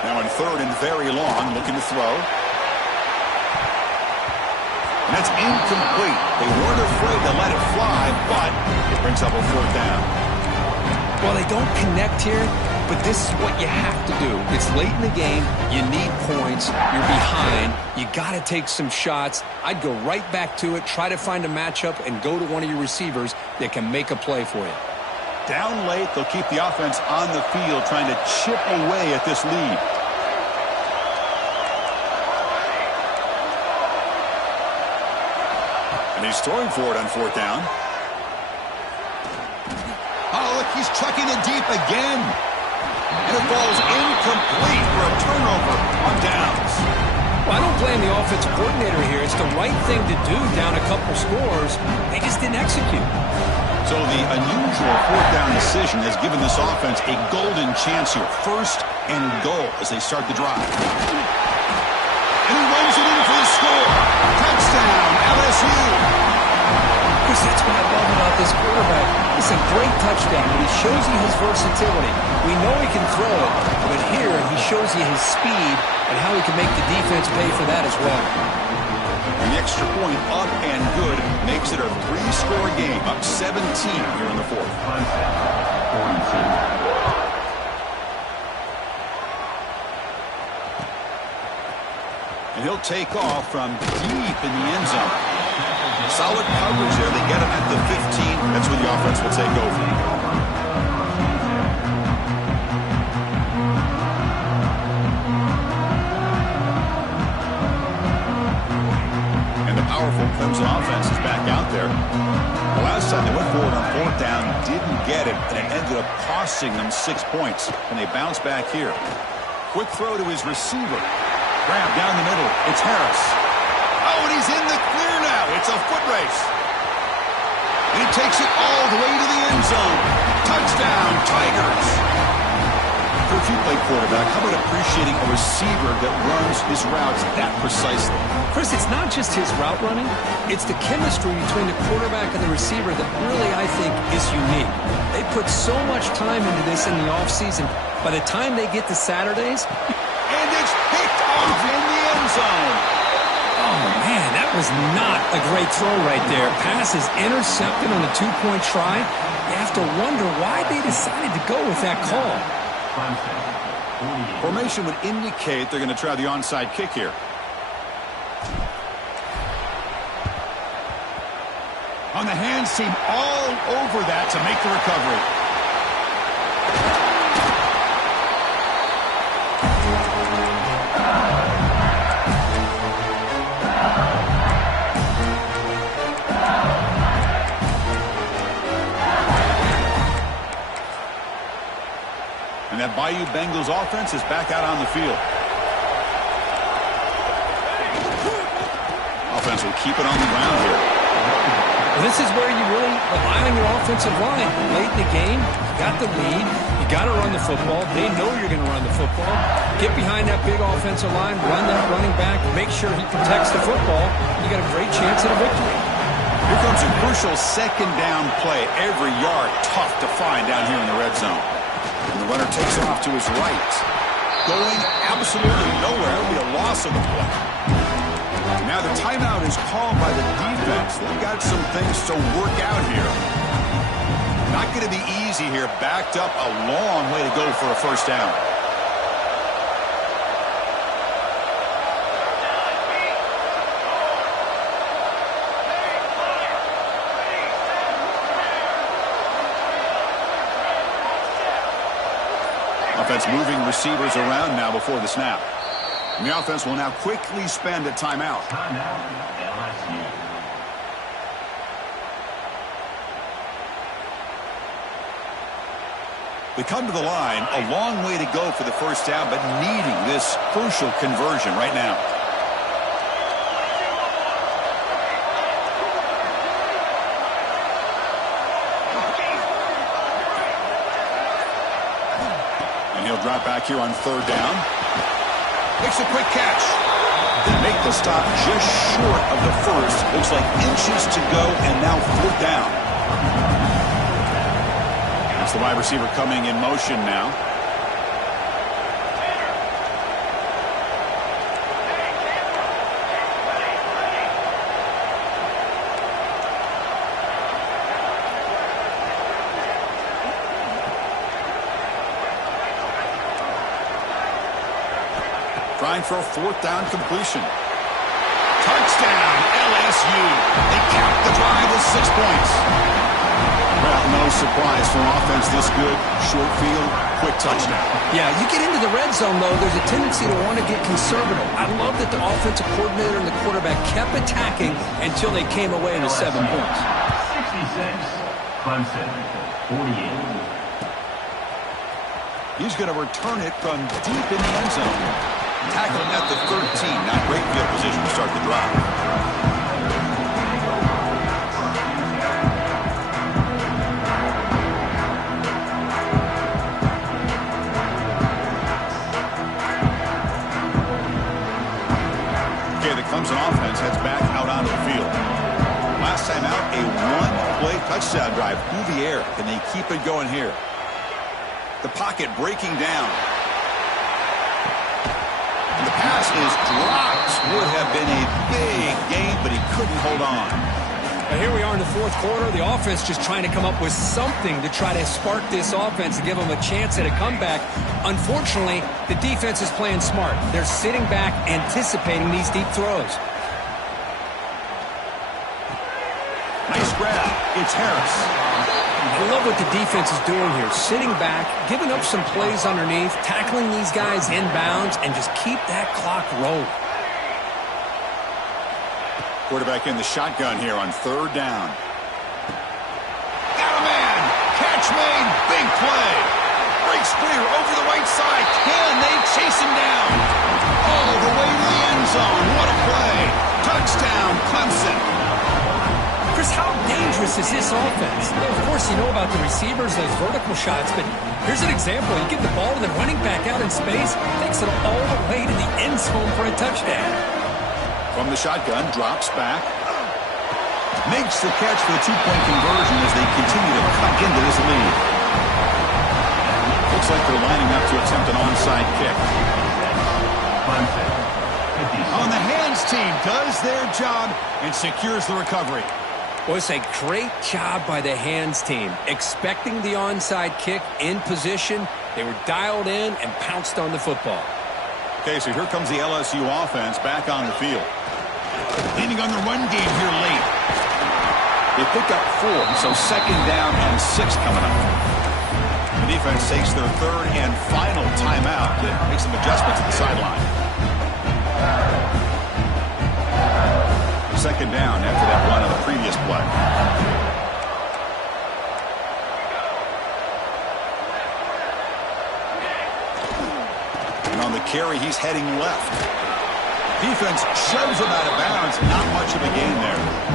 Now in 3rd and very long, looking to throw. And that's incomplete. They weren't afraid to let it fly, but it brings up a 4th down. Well, they don't connect here, but this is what you have to do. It's late in the game. You need points. You're behind. You got to take some shots. I'd go right back to it, try to find a matchup, and go to one of your receivers that can make a play for you. Down late, they'll keep the offense on the field, trying to chip away at this lead. And he's throwing for it on 4th down. Oh, look, he's chucking it deep again. And it falls incomplete for a turnover on downs. Well, I don't blame the offensive coordinator here. It's the right thing to do down a couple scores. They just didn't execute. So the unusual 4th down decision has given this offense a golden chance here. 1st and goal as they start the drive. And he runs it in for the score. Touchdown, LSU. Because that's what I love This is a great touchdown, and he shows you his versatility. We know he can throw it, but here he shows you his speed and how he can make the defense pay for that as well. And the extra point up and good makes it a 3-score game, up 17 here in the fourth. And he'll take off from deep in the end zone. Solid coverage there. They get him at the 15. That's where the offense will take over. And the powerful Clemson offense is back out there. The last time they went forward on fourth down, didn't get it, and it ended up costing them 6 points. And they bounce back here. Quick throw to his receiver. Grab down the middle. It's Harris. Oh, and he's in the clear now. It's a foot race. And he takes it all the way to the end zone. Touchdown, Tigers. For if you play quarterback, how about appreciating a receiver that runs his routes that precisely? Chris, it's not just his route running. It's the chemistry between the quarterback and the receiver that really, I think, is unique. They put so much time into this in the offseason. By the time they get to Saturdays, and it's picked off in the end zone. oh, man, that was not a great throw right there. Pass is intercepted on a 2-point try. You have to wonder why they decided to go with that call. Formation would indicate they're going to try the onside kick here. On the hands team all over that to make the recovery. And that Bayou Bengals offense is back out on the field. Offense will keep it on the ground here. Well, this is where you really rely on your offensive line. Late in the game, you got the lead. You got to run the football. They know you're going to run the football. Get behind that big offensive line, run that running back, make sure he protects the football. You got a great chance at a victory. Here comes a crucial second down play. Every yard tough to find down here in the red zone. And the runner takes off to his right. Going absolutely nowhere. It'll be a loss of the play. Now the timeout is called by the defense. They've got some things to work out here. Not going to be easy here. Backed up a long way to go for a first down. Offense moving receivers around now before the snap. And the offense will now quickly spend a timeout. LSU. They come to the line, a long way to go for the first down, but needing this crucial conversion right now. And he'll drop back here on third down. Makes a quick catch. They make the stop just short of the first. Looks like inches to go, and now fourth down. That's the wide receiver coming in motion now. Trying for a fourth down completion. Touchdown, LSU. They cap the drive with 6 points. Well, no surprise for an offense this good. Short field, quick touchdown. Yeah, you get into the red zone, though, there's a tendency to want to get conservative. I love that the offensive coordinator and the quarterback kept attacking until they came away with 7 points. 66, Clemson, 48. He's going to return it from deep in the end zone. Tackle at the 13. Not great field position to start the drive. Okay, the Clemson offense heads back out onto the field. Last time out, a 1 play touchdown drive through the air. Can they keep it going here? The pocket breaking down. And the pass is dropped. Would have been a big game, but he couldn't hold on. Now here we are in the fourth quarter. The offense just trying to come up with something to try to spark this offense and give them a chance at a comeback. Unfortunately, the defense is playing smart. They're sitting back, anticipating these deep throws. Nice grab. It's Harris. I love what the defense is doing here. Sitting back, giving up some plays underneath, tackling these guys inbounds, and just keep that clock rolling. Quarterback in the shotgun here on third down. Got a man. Catch made. Big play. Breaks clear over the right side. Can they chase him down? All the way to the end zone. What a play. Touchdown, Clemson. Chris, how dangerous is this offense? Of course, you know about the receivers, those vertical shots, but here's an example. You give the ball to the running back out in space, takes it all the way to the end zone for a touchdown. From the shotgun, drops back. Makes the catch for the two-point conversion as they continue to cut into this lead. Looks like they're lining up to attempt an onside kick. On the hands team does their job and secures the recovery. Well, it's a great job by the hands team. Expecting the onside kick in position, they were dialed in and pounced on the football. Okay, so here comes the LSU offense back on the field. Leaning on the run game here late. They pick up 4, so second down and 6 coming up. The defense takes their third and final timeout to make some adjustments at the sideline. Second down after that run on the previous play. And on the carry, he's heading left. Defense shoves him out of bounds. Not much of a gain there.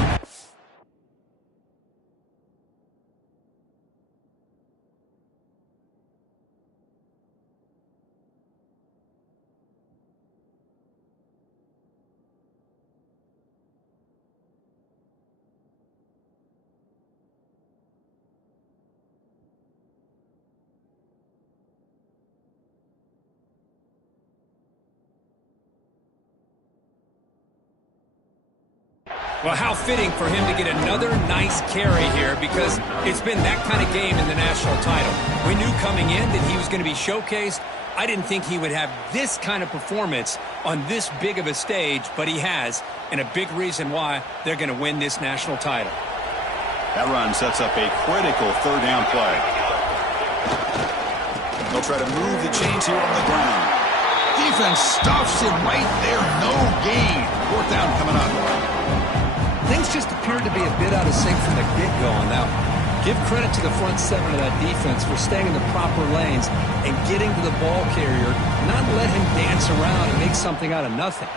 Well, how fitting for him to get another nice carry here because it's been that kind of game in the national title. We knew coming in that he was going to be showcased. I didn't think he would have this kind of performance on this big of a stage, but he has, and a big reason why they're going to win this national title. That run sets up a critical third down play. They'll try to move the chains here on the ground. Defense stuffs him right there. No gain. Fourth down coming up. Things just appeared to be a bit out of sync from the get-go on that one. Give credit to the front seven of that defense for staying in the proper lanes and getting to the ball carrier, not let him dance around and make something out of nothing.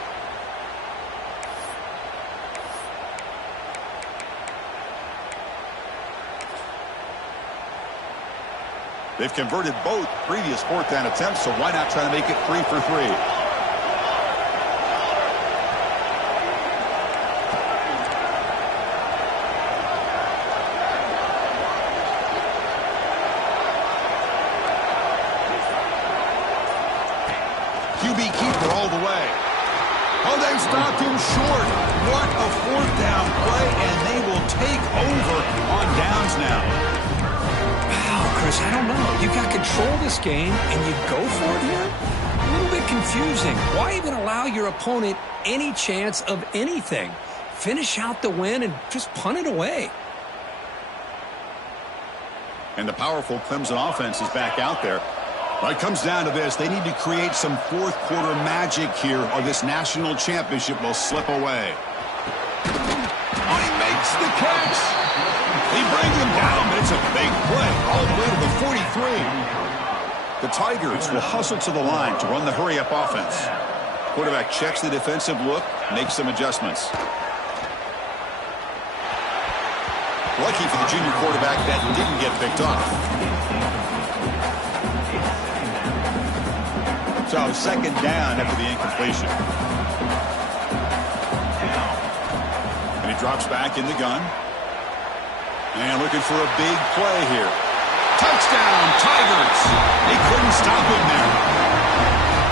They've converted both previous fourth down attempts, so why not try to make it 3 for 3? QB keeper all the way. Oh, they stopped him short. What a fourth down play, and they will take over on downs now. Wow, Chris, I don't know. You got control of this game, and you go for it here? A little bit confusing. Why even allow your opponent any chance of anything? Finish out the win and just punt it away. And the powerful Clemson offense is back out there. Well, it comes down to this. They need to create some fourth quarter magic here or this national championship will slip away. Oh, he makes the catch. He brings him down, but it's a big play all the way to the 43. The Tigers will hustle to the line to run the hurry-up offense. Quarterback checks the defensive look, makes some adjustments. Lucky for the junior quarterback that didn't get picked off. So second down after the incompletion. And he drops back in the gun. And looking for a big play here. Touchdown, Tigers. They couldn't stop him there.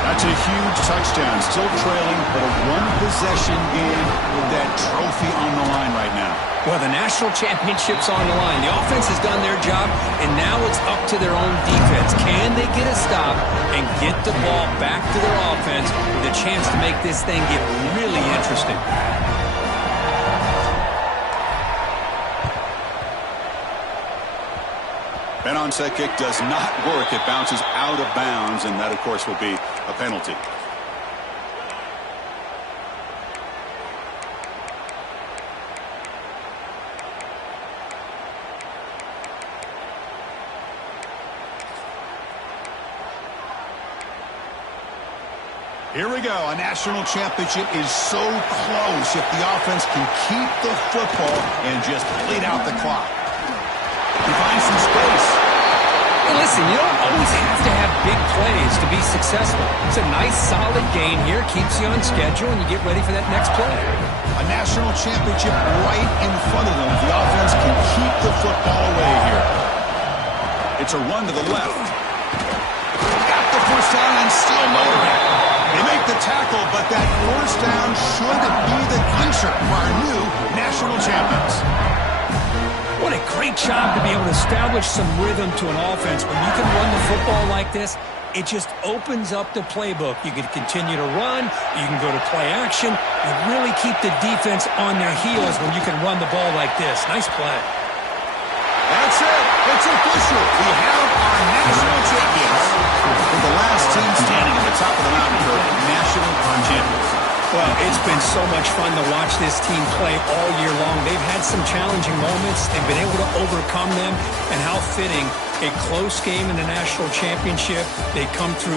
That's a huge touchdown. Still trailing, but a one-possession game with that trophy on the line right now. Well, the national championship's on the line. The offense has done their job, and now it's up to their own defense. Can they get a stop and get the ball back to their offense with a chance to make this thing get really interesting? That onside kick does not work. It bounces out of bounds, and that, of course, will be a penalty. Here we go. A national championship is so close if the offense can keep the football and just bleed out the clock. He finds some space. Hey, listen, you don't always have to have big plays to be successful. It's a nice, solid gain here. Keeps you on schedule, and you get ready for that next play. A national championship right in front of them. The offense can keep the football away here. It's a run to the left. Got the first down and still motoring. They make the tackle, but that first down should be the clincher for our new national champions. What a great job to be able to establish some rhythm to an offense. When you can run the football like this, it just opens up the playbook. You can continue to run. You can go to play action. You really keep the defense on their heels when you can run the ball like this. Nice play. That's it. It's official. We have our national champions. We're the last team standing at the top of the mountain for national champions. Well, it's been so much fun to watch this team play all year long. They've had some challenging moments. They've been able to overcome them. And how fitting, a close game in the national championship. They come through